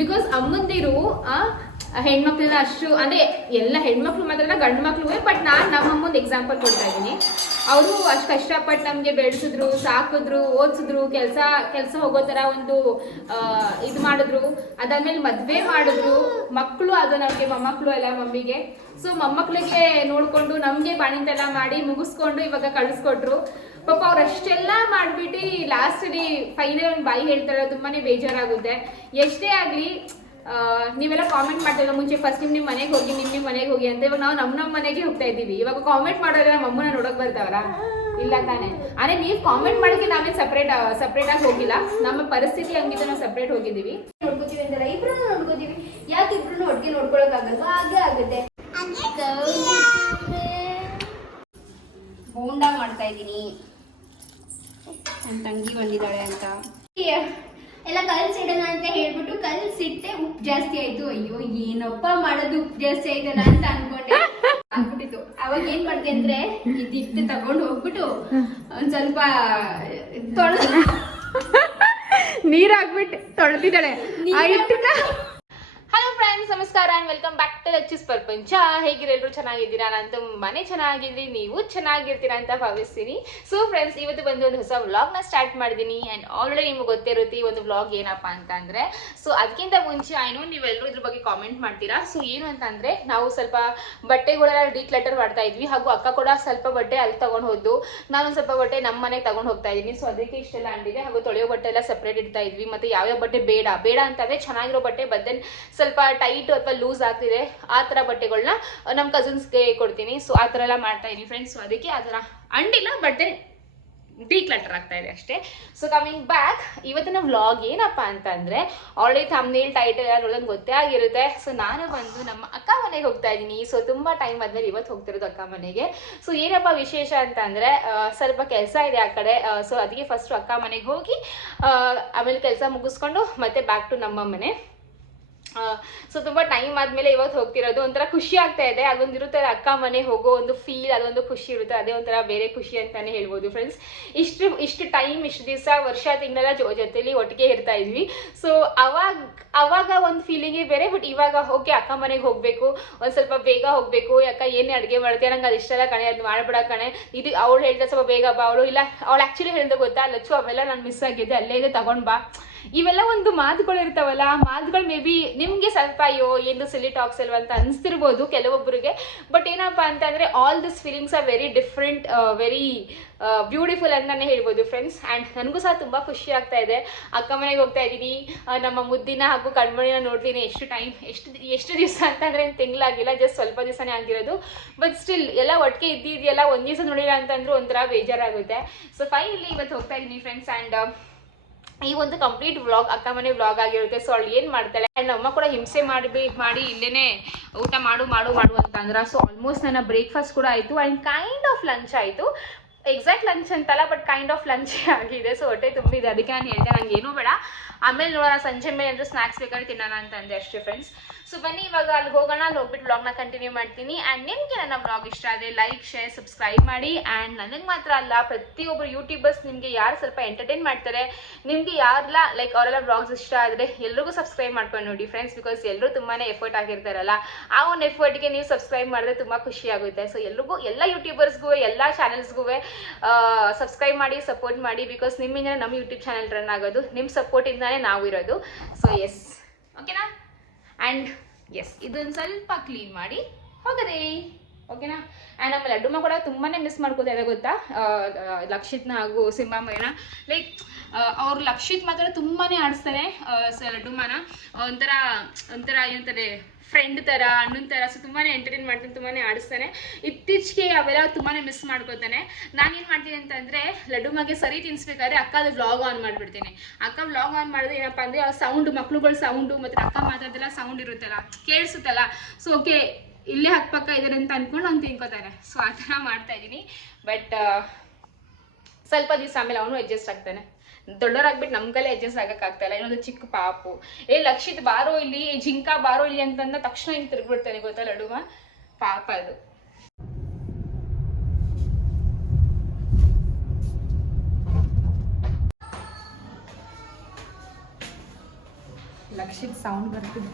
Because ಅಮ್ಮಂದಿರು ಹೆಣ್ಮಕ್ಳನ್ನ ಅಷ್ಟು, ಅಂದ್ರೆ ಎಲ್ಲ ಹೆಣ್ಮಕ್ಳು ಮಾತ್ರ ಗಂಡು ಮಕ್ಳು ಬಟ್ ನಾನು ನಮ್ಮ ಅಮ್ಮಂದು ಎಕ್ಸಾಂಪಲ್ ಕೊಡ್ತಾ ಇದ್ದೀನಿ. ಅವರು ಅಷ್ಟು ಕಷ್ಟಪಟ್ಟು ನಮಗೆ ಬೆಳೆಸಿದ್ರು, ಸಾಕಿದ್ರು, ಓದಿಸಿದ್ರು, ಕೆಲಸ ಕೆಲಸ ಹೋಗೋ ಥರ ಒಂದು ಇದು ಮಾಡಿದ್ರು. ಅದಾದ್ಮೇಲೆ ಮದುವೆ ಮಾಡಿದ್ರು. ಮಕ್ಕಳು ಅದು ನಮಗೆ, ಮೊಮ್ಮಕ್ಕಳು ಎಲ್ಲ ಮಮ್ಮಿಗೆ. ಸೊ ಮೊಮ್ಮಕ್ಕಳಿಗೆ ನೋಡಿಕೊಂಡು ನಮಗೆ ಬಾಣಿಂತೆಲ್ಲ ಮಾಡಿ ಮುಗಿಸ್ಕೊಂಡು ಇವಾಗ ಕಳಿಸ್ಕೊಟ್ರು. ಪಾಪ ಅವ್ರು ಅಷ್ಟೆಲ್ಲ ಮಾಡ್ಬಿಟ್ಟು ಲಾಸ್ಟ್ ಡೇ ಫೈನಲ್ ಒಂದು ಬಾಯಿ ಹೇಳ್ತಾರೆ ತುಂಬಾನೇ ಬೇಜಾರಾಗುತ್ತೆ. ಎಷ್ಟೇ ಆಗಲಿ ನೀವೆಲ್ಲ ಕಾಮೆಂಟ್ ಮಾಡ್ತಿಲ್ಲ ಮುಂಚೆ ಫಸ್ಟ್ ನಿಮ್ ನಿಮ್ಮ ಮನೆಗೆ ಹೋಗಿ ನಿಮ್ ನಿಮ್ಮ ಮನೆಗೆ ಹೋಗಿ ಅಂತ ಇವಾಗ ನಾವು ನಮ್ಮ ನಮ್ಮ ಮನೆಗೆ ಹೋಗ್ತಾ ಇದ್ದೀವಿ. ಇವಾಗ ಕಾಮೆಂಟ್ ಮಾಡೋದ್ರೆ ನಮ್ಮ ಅಮ್ಮನ ನೋಡಕ್ ಬರ್ತಾವ್ರ? ಇಲ್ಲ ತಾನೆ. ಅದೇ ನೀವು ಕಾಮೆಂಟ್ ಮಾಡಕ್ಕೆ ನಾವೇ ಸಪ್ರೇಟ್ ಸಪ್ರೇಟ್ ಆಗಿ ಹೋಗಿಲ್ಲ. ನಮ್ಮ ಪರಿಸ್ಥಿತಿ ಹಂಗಿದ್ರೆ ನಾವು ಸಪ್ರೇಟ್ ಹೋಗಿದ್ದೀವಿ. ನೋಡ್ಕೋತೀವಿ ಅಂತಲ್ಲ ಇಬ್ರು ನೋಡ್ಕೋತೀವಿ. ಯಾಕೆ ಇಬ್ರು ಅಡ್ಗೆ ನೋಡ್ಕೊಳಕ್ ಆಗಲ್ವಾ? ಹಾಗೆ ಆಗುತ್ತೆ. ಬೋಂಡಾ ಮಾಡ್ತಾ ಇದ್ದೀನಿ. ನನ್ನ ತಂಗಿ ಬಂದಿದ್ದಾಳೆ ಅಂತ. ಎಲ್ಲ ಕಲ್ಸಿಡೋಣ ಅಂತ ಹೇಳ್ಬಿಟ್ಟು ಕಲ್ಸಿಟ್ಟೆ ಉಪ್ಪು ಜಾಸ್ತಿ ಆಯ್ತು. ಅಯ್ಯೋ ಏನಪ್ಪ ಮಾಡೋದು ಉಪ್ಪು ಜಾಸ್ತಿ ಆಯ್ತಲ್ಲ ಅಂತ ಅನ್ಕೊಂಡೆ. ಆಗ್ಬಿಟ್ಟಿತ್ತು. ಅವಾಗ ಏನ್ ಮಾಡ್ದೆ ಅಂದ್ರೆ ಇದಿಟ್ಟು ತಗೊಂಡು ಹೋಗ್ಬಿಟ್ಟು ಒಂದ್ ಸ್ವಲ್ಪ ತೊಳೆದು ನೀರ್ ಹಾಕ್ಬಿಟ್ಟು ತೊಳೆದಿದ್ದಾಳೆ ಫ್ರೆಂಡ್ಸ್ ನಮಸ್ಕಾರ and welcome back to Lacchi's ಪ್ರಪಂಚ ಹೇಗಿರ ಎಲ್ಲರೂ ಚೆನ್ನಾಗಿದ್ದೀರಾ? ನಾನು ತುಂಬಾನೇ ಚೆನ್ನಾಗಿದ್ದೀನಿ. ನೀವು ಚೆನ್ನಾಗಿರ್ತೀರಾ ಅಂತ ಭಾವಿಸ್ತೀನಿ. ಸೊ ಫ್ರೆಂಡ್ಸ್ ಇವತ್ತು ಬಂದು ಒಂದು ಹೊಸ ವ್ಲಾಗ್ನ ಸ್ಟಾರ್ಟ್ ಮಾಡಿದ್ದೀನಿ. ಆ್ಯಂಡ್ ಆಲ್ರೆಡಿ ನಿಮ್ಗೆ ಗೊತ್ತಿರುತ್ತೆ ಈ ಒಂದು ವ್ಲಾಗ್ ಏನಪ್ಪ ಅಂತ ಅಂದರೆ ಸೊ ಅದಕ್ಕಿಂತ ಮುಂಚೆ ಐ ನೋ ನೀವೆಲ್ಲರೂ ಇದ್ರ ಬಗ್ಗೆ ಕಾಮೆಂಟ್ ಮಾಡ್ತೀರಾ? ಸೊ ಏನು ಅಂತಂದರೆ, ನಾವು ಸ್ವಲ್ಪ ಬಟ್ಟೆಗಳೆಲ್ಲ ಡಿಕ್ಲಟರ್ ಮಾಡ್ತಾ ಇದ್ವಿ. ಹಾಗೂ ಅಕ್ಕ ಕೂಡ ಸ್ವಲ್ಪ ಬಟ್ಟೆ ಅಲ್ಲಿ ತೊಗೊಂಡು ಹೋದ್ದು. ನಾನು ಸ್ವಲ್ಪ ಬಟ್ಟೆ ನಮ್ಮ ಮನೆಗೆ ತಗೊಂಡು ಹೋಗ್ತಾ ಇದ್ದೀನಿ. ಸೊ ಅದಕ್ಕೆ ಇಷ್ಟೆಲ್ಲ ಅಂಡಿದೆ ಹಾಗೂ ತೊಳೆಯೋ ಬಟ್ಟೆ ಎಲ್ಲ ಸಪ್ರೇಟ್ ಇಡ್ತಾ ಇದ್ವಿ. ಮತ್ತೆ ಯಾವ್ಯಾವ ಬಟ್ಟೆ ಬೇಡ? ಬೇಡ ಅಂತಂದರೆ, ಚೆನ್ನಾಗಿರೋ ಬಟ್ಟೆ ಬಟ್ ದೆನ್ ಸ್ವಲ್ಪ ಟೈಟ್ ಅಥವಾ ಲೂಸ್ ಆಗ್ತಿದೆ, ಆ ಥರ ಬಟ್ಟೆಗಳನ್ನ ನಮ್ಮ ಕಸಿನ್ಸ್ಗೆ ಕೊಡ್ತೀನಿ. ಸೊ ಆ ಥರ ಎಲ್ಲ ಮಾಡ್ತಾ ಇದೀನಿ ಫ್ರೆಂಡ್ಸ್ ಅದಕ್ಕೆ ಆ ಥರ ಅಂಡಿಲ್ಲ ಬಟ್ ದೆನ್ ಡಿಕ್ಲಟರ್ ಆಗ್ತಾ ಇದೆ ಅಷ್ಟೇ. ಸೊ ಕಮಿಂಗ್ ಬ್ಯಾಕ್ ಇವತ್ತಿನ ವ್ಲಾಗ್ ಏನಪ್ಪ ಅಂತಂದ್ರೆ ಆಲ್ರೆಡಿ ಥಮ್ನೇಲ್ ಟೈಟಲ್ ಎಲ್ಲ ನೋಡೋದಂಗೆ ಗೊತ್ತೇ ಆಗಿರುತ್ತೆ. ಸೊ ನಾನು ಬಂದು ನಮ್ಮ ಅಕ್ಕ ಮನೆಗೆ ಹೋಗ್ತಾ ಇದ್ದೀನಿ ಸೊ ತುಂಬ ಟೈಮ್ ಆದ್ಮೇಲೆ ಇವತ್ತು ಹೋಗ್ತಿರೋದು ಅಕ್ಕ ಮನೆಗೆ. ಸೊ ಏನಪ್ಪ ವಿಶೇಷ ಅಂತಂದ್ರೆ ಸ್ವಲ್ಪ ಕೆಲಸ ಇದೆ ಆ ಕಡೆ. ಸೊ ಅದಕ್ಕೆ ಫಸ್ಟ್ ಅಕ್ಕ ಮನೆಗೆ ಹೋಗಿ ಆಮೇಲೆ ಕೆಲಸ ಮುಗಿಸ್ಕೊಂಡು ಮತ್ತೆ ಬ್ಯಾಕ್ ಟು ನಮ್ಮ ಮನೆ. ಸೊ ತುಂಬ ಟೈಮ್ ಆದಮೇಲೆ ಇವತ್ತು ಹೋಗ್ತಿರೋದು ಒಂಥರ ಖುಷಿ ಆಗ್ತಾ ಇದೆ. ಅದೊಂದು ಇರುತ್ತೆ ಅಕ್ಕ ಮನೆ ಹೋಗೋ ಒಂದು ಫೀಲ್ ಅದೊಂದು ಖುಷಿ ಇರುತ್ತೆ. ಅದೇ ಒಂಥರ ಬೇರೆ ಖುಷಿ ಅಂತಾನೆ ಹೇಳ್ಬೋದು ಫ್ರೆಂಡ್ಸ್ ಇಷ್ಟು ಇಷ್ಟು ಟೈಮ್ ಇಷ್ಟು ದಿವಸ, ವರ್ಷ ತಿಂಗಳ ಜೊತೆಲಿ ಒಟ್ಟಿಗೆ ಇರ್ತಾ ಇದ್ವಿ. ಸೊ ಅವಾಗ ಅವಾಗ ಒಂದು ಫೀಲಿಂಗೇ ಬೇರೆ ಬಟ್ ಇವಾಗ ಓಕೆ ಅಕ್ಕ ಮನೆಗೆ ಹೋಗಬೇಕು. ಒಂದು ಸ್ವಲ್ಪ ಬೇಗ ಹೋಗಬೇಕು. ಯಾಕ ಏನೇ ಅಡುಗೆ ಮಾಡ್ತೀಯ? ನಂಗೆ ಅದು ಇಷ್ಟೆಲ್ಲ ಕಣೆ, ಅದು ಮಾಡ್ಬಿಡ ಕಣೆ. ಇದು, ಅವಳು ಹೇಳ್ದೆ ಸ್ವಲ್ಪ ಬೇಗ ಬಾ. ಅವಳು, ಇಲ್ಲ, ಅವಳು ಆ್ಯಕ್ಚುಲಿ ಹೇಳಿದ ಗೊತ್ತಾ? ಲಚ್ಚು, ಅವೆಲ್ಲ ನಾನು ಮಿಸ್ ಆಗಿದ್ದೆ. ಅಲ್ಲೇ ಇದೆ ತಗೊಂಡ್ ಬಾ. ಇವೆಲ್ಲ ಒಂದು ಮಾತುಗಳು ಇರ್ತಾವಲ್ಲ, ಆ ಮಾತುಗಳು ಮೇ ಬಿ ನಿಮಗೆ ಸ್ವಲ್ಪ ಅಯ್ಯೋ, ಏನು ಸಿಲಿ ಟಾಕ್ಸ್ ಅಂತ ಅನಿಸ್ತಿರ್ಬೋದು ಕೆಲವೊಬ್ಬರಿಗೆ ಬಟ್ ಏನಪ್ಪ ಅಂತಂದರೆ all this feelings are very different very beautiful ಅಂತಾನೆ ಹೇಳ್ಬೋದು ಫ್ರೆಂಡ್ಸ್ ಆ್ಯಂಡ್ ನನಗೂ ಸಹ ತುಂಬ ಖುಷಿ ಆಗ್ತಾ ಇದೆ. ಅಕ್ಕ ಮನೆಗೆ ಹೋಗ್ತಾ ಇದ್ದೀನಿ. ನಮ್ಮ ಮುದ್ದಿನ ಹಾಗೂ ಕಣ್ಮಣಿನ ನೋಡ್ತೀನಿ. ಎಷ್ಟು ಟೈಮ್ ಎಷ್ಟು ಎಷ್ಟು ದಿವಸ ಅಂತಂದರೆ ತಿಂಗಳಾಗಿಲ್ಲ ಜಸ್ಟ್ ಸ್ವಲ್ಪ ದಿವಸನೇ ಆಗಿರೋದು. ಬಟ್ ಸ್ಟಿಲ್ ಎಲ್ಲ ಒಟ್ಟಿಗೆ ಇದ್ದಿದೆಯಲ್ಲ, ಒಂದು ದಿವಸ ನೋಡಿಲ್ಲ ಅಂತಂದ್ರೆ ಒಂಥರ ಬೇಜಾರಾಗುತ್ತೆ. ಸೊ ಫೈನಲಿ ಇವತ್ತು ಹೋಗ್ತಾ ಇದ್ದೀನಿ ಫ್ರೆಂಡ್ಸ್ ಆ್ಯಂಡ್ ಈ ಒಂದು ಕಂಪ್ಲೀಟ್ ವ್ಲಾಗ್ ಅಕ್ಕ ಮನೆ ವ್ಲಾಗ್ ಆಗಿರುತ್ತೆ. ಸೊ ಅವಳು ಏನು ಮಾಡ್ತಾಳೆ? ಆ್ಯಂಡ್ ಅಮ್ಮ ಕೂಡ ಹಿಂಸೆ ಮಾಡಿ ಮಾಡಿ ಇಲ್ಲೇನೆ ಊಟ ಮಾಡು ಮಾಡು ಮಾಡು ಅಂತ ಅಂದ್ರೆ. ಸೊ ಆಲ್ಮೋಸ್ಟ್ ನನ್ನ ಬ್ರೇಕ್ಫಾಸ್ಟ್ ಕೂಡ ಆಯಿತು. ಆ್ಯಂಡ್ ಕೈಂಡ್ ಆಫ್ ಲಂಚ್ ಆಯಿತು. ಎಕ್ಸಾಕ್ಟ್ ಲಂಚ್ ಅಂತಲ್ಲ ಬಟ್ ಕೈಂಡ್ ಆಫ್ ಲಂಚ್ ಆಗಿದೆ. ಸೊ ಹೊಟ್ಟೆ ತುಂಬಿದೆ. ಅದಕ್ಕೆ ನಾನು ಹೇಳಿದೆ ನಂಗೆ ಏನೂ ಬೇಡ. ಆಮೇಲೆ ನೋಡೋಣ, ಸಂಜೆ ಮೇಲೆ ಏನಾದರೂ ಸ್ನಾಕ್ಸ್ ಬೇಕಾದ್ರೆ ತಿನ್ನೋಣ ಅಂತ ಅಂದೆ ಅಷ್ಟೇ ಫ್ರೆಂಡ್ಸ್ ಸೊ ಬನ್ನಿ, ಇವಾಗ ಅಲ್ಲಿ ಹೋಗೋಣ. ಅಲ್ಲಿ ಹೋಗ್ಬಿಟ್ಟು ವ್ಲಾಗ್ನ ಕಂಟಿನ್ಯೂ ಮಾಡ್ತೀನಿ. ಆ್ಯಂಡ್ ನಿಮಗೆ ನನ್ನ ವ್ಲಾಗ್ ಇಷ್ಟ ಆದರೆ ಲೈಕ್ ಶೇರ್ ಸಬ್ಸ್ಕ್ರೈಬ್ ಮಾಡಿ. ಆ್ಯಂಡ್ ನನಗೆ ಮಾತ್ರ ಅಲ್ಲ ಪ್ರತಿಯೊಬ್ಬರು ಯೂಟ್ಯೂಬರ್ಸ್ ನಿಮಗೆ ಯಾರು ಸ್ವಲ್ಪ ಎಂಟರ್ಟೈನ್ ಮಾಡ್ತಾರೆ, ನಿಮಗೆ ಯಾರೆಲ್ಲ ಲೈಕ್ ಅವರೆಲ್ಲ ಬ್ಲಾಗ್ಸ್ ಇಷ್ಟ ಆದರೆ ಎಲ್ರಿಗೂ ಸಬ್ಸ್ಕ್ರೈಬ್ ಮಾಡ್ಕೊಂಡು ನೋಡಿ ಫ್ರೆಂಡ್ಸ್ ಬಿಕಾಸ್ ಎಲ್ಲರೂ ತುಂಬಾ ಎಫರ್ಟ್ ಆಗಿರ್ತಾರಲ್ಲ, ಆ ಒಂದು ಎಫರ್ಟ್ಗೆ ನೀವು ಸಬ್ಸ್ಕ್ರೈಬ್ ಮಾಡಿದ್ರೆ ತುಂಬ ಖುಷಿ ಆಗುತ್ತೆ. ಸೊ ಎಲ್ರಿಗೂ, ಎಲ್ಲ ಯೂಟ್ಯೂಬರ್ಸ್ಗೂ ಎಲ್ಲ ಚಾನಲ್ಸ್ಗೂ ಸಬ್ಸ್ಕ್ರೈಬ್ ಮಾಡಿ ಸಪೋರ್ಟ್ ಮಾಡಿ ಬಿಕಾಸ್ ನಿಮ್ಮಿಂದ ನಮ್ಮ ಯೂಟ್ಯೂಬ್ ಚಾನಲ್ ರನ್ ಆಗೋದು ನಿಮ್ಮ ಸಪೋರ್ಟಿಂದಾನೇ ನಾವು ಇರೋದು ಸೊ ಎಸ್ ಓಕೆನಾ ಆ್ಯಂಡ್ ಎಸ್ ಇದೊಂದು ಸ್ವಲ್ಪ ಕ್ಲೀನ್ ಮಾಡಿ ಹೋಗದೆ. ಓಕೆನಾ ಆ್ಯಂಡ್ ಆಮೇಲೆ ಲಡ್ಡುಮ ಕೂಡ ತುಂಬಾ ಮಿಸ್ ಮಾಡ್ಕೋತಾ ಇದೆ ಗೊತ್ತಾ ಲಕ್ಷಿತ್ನ ಹಾಗೂ ಸಿಂಹಮ್ಮನ ಲೈಕ್ ಅವ್ರು ಲಕ್ಷಿತ್ ಮಾತ್ರ ತುಂಬಾ ಆಡಿಸ್ತಾರೆ ಲಡ್ಡುಮ್ಮನ ಒಂಥರ ಒಂಥರ ಏನಂತಾರೆ ಫ್ರೆಂಡ್ ಥರ ಅಣ್ಣನ ಥರ ಸೊ ತುಂಬಾ ಎಂಟರ್ಟೈನ್ ಮಾಡ್ತಾನೆ ತುಂಬಾ ಆಡಿಸ್ತಾನೆ ಇತ್ತೀಚೆಗೆ ಅವೆಲ್ಲ ತುಂಬಾ ಮಿಸ್ ಮಾಡ್ಕೋತಾನೆ. ನಾನೇನು ಮಾಡ್ತೀನಿ ಅಂತಂದರೆ ಲಡ್ಡುಮಗೆ ಸರಿ ತಿನ್ನಿಸ್ಬೇಕಾದ್ರೆ ಅಕ್ಕ ಅದು ವ್ಲಾಗ್ ಆನ್ ಮಾಡಿಬಿಡ್ತೀನಿ. ಅಕ್ಕ ವ್ಲಾಗ್ ಆನ್ ಮಾಡಿದ್ರೆ ಏನಪ್ಪ ಅಂದರೆ, ಆ ಸೌಂಡ್ ಮಕ್ಳುಗಳ ಸೌಂಡು ಮತ್ತು ಅಕ್ಕ ಮಾತಾಡ್ದೆಲ್ಲ ಸೌಂಡ್ ಇರುತ್ತಲ್ಲ, ಕೇಳಿಸುತ್ತಲ್ಲ. ಸೊ ಓಕೆ ಇಲ್ಲೇ ಹಕ್ಕಪಕ್ಕ ಇದ್ದಾರೆ ಅಂತ ಅನ್ಕೊಂಡು ಅವ್ನು ತಿನ್ಕೋತಾನೆ ಸೊ ಆ ಥರ ಮಾಡ್ತಾ ಇದ್ದೀನಿ. ಬಟ್ ಸ್ವಲ್ಪ ದಿವಸ ಆಮೇಲೆ ಅವನು ಅಡ್ಜಸ್ಟ್ ಆಗ್ತಾನೆ. ದೊಡ್ಡವರಾಗ್ಬಿಟ್ಟು ನಮ್ಮ ಕಲೆ ಅಡ್ಜಸ್ಟ್ ಇಲ್ಲ. ಇನ್ನೊಂದು ಚಿಕ್ಕ ಪಾಪು. ಏ, ಲಕ್ಷಿತ್ ಬಾರೋ ಇಲ್ಲಿ ಜಿಂಕ ಬಾರೋ ಇಲ್ಲಿ ಅಂತಂದ ತಕ್ಷಣ ಹಿಂಗೆ ತಿರುಗ್ಬಿಡ್ತಾನೆ ಗೊತ್ತಾ ಲಡುವ? ಪಾಪ ಅದು. ಲಕ್ಷಿತ್ ಸೌಂಡ್ ಬರ್ತಿದೆ.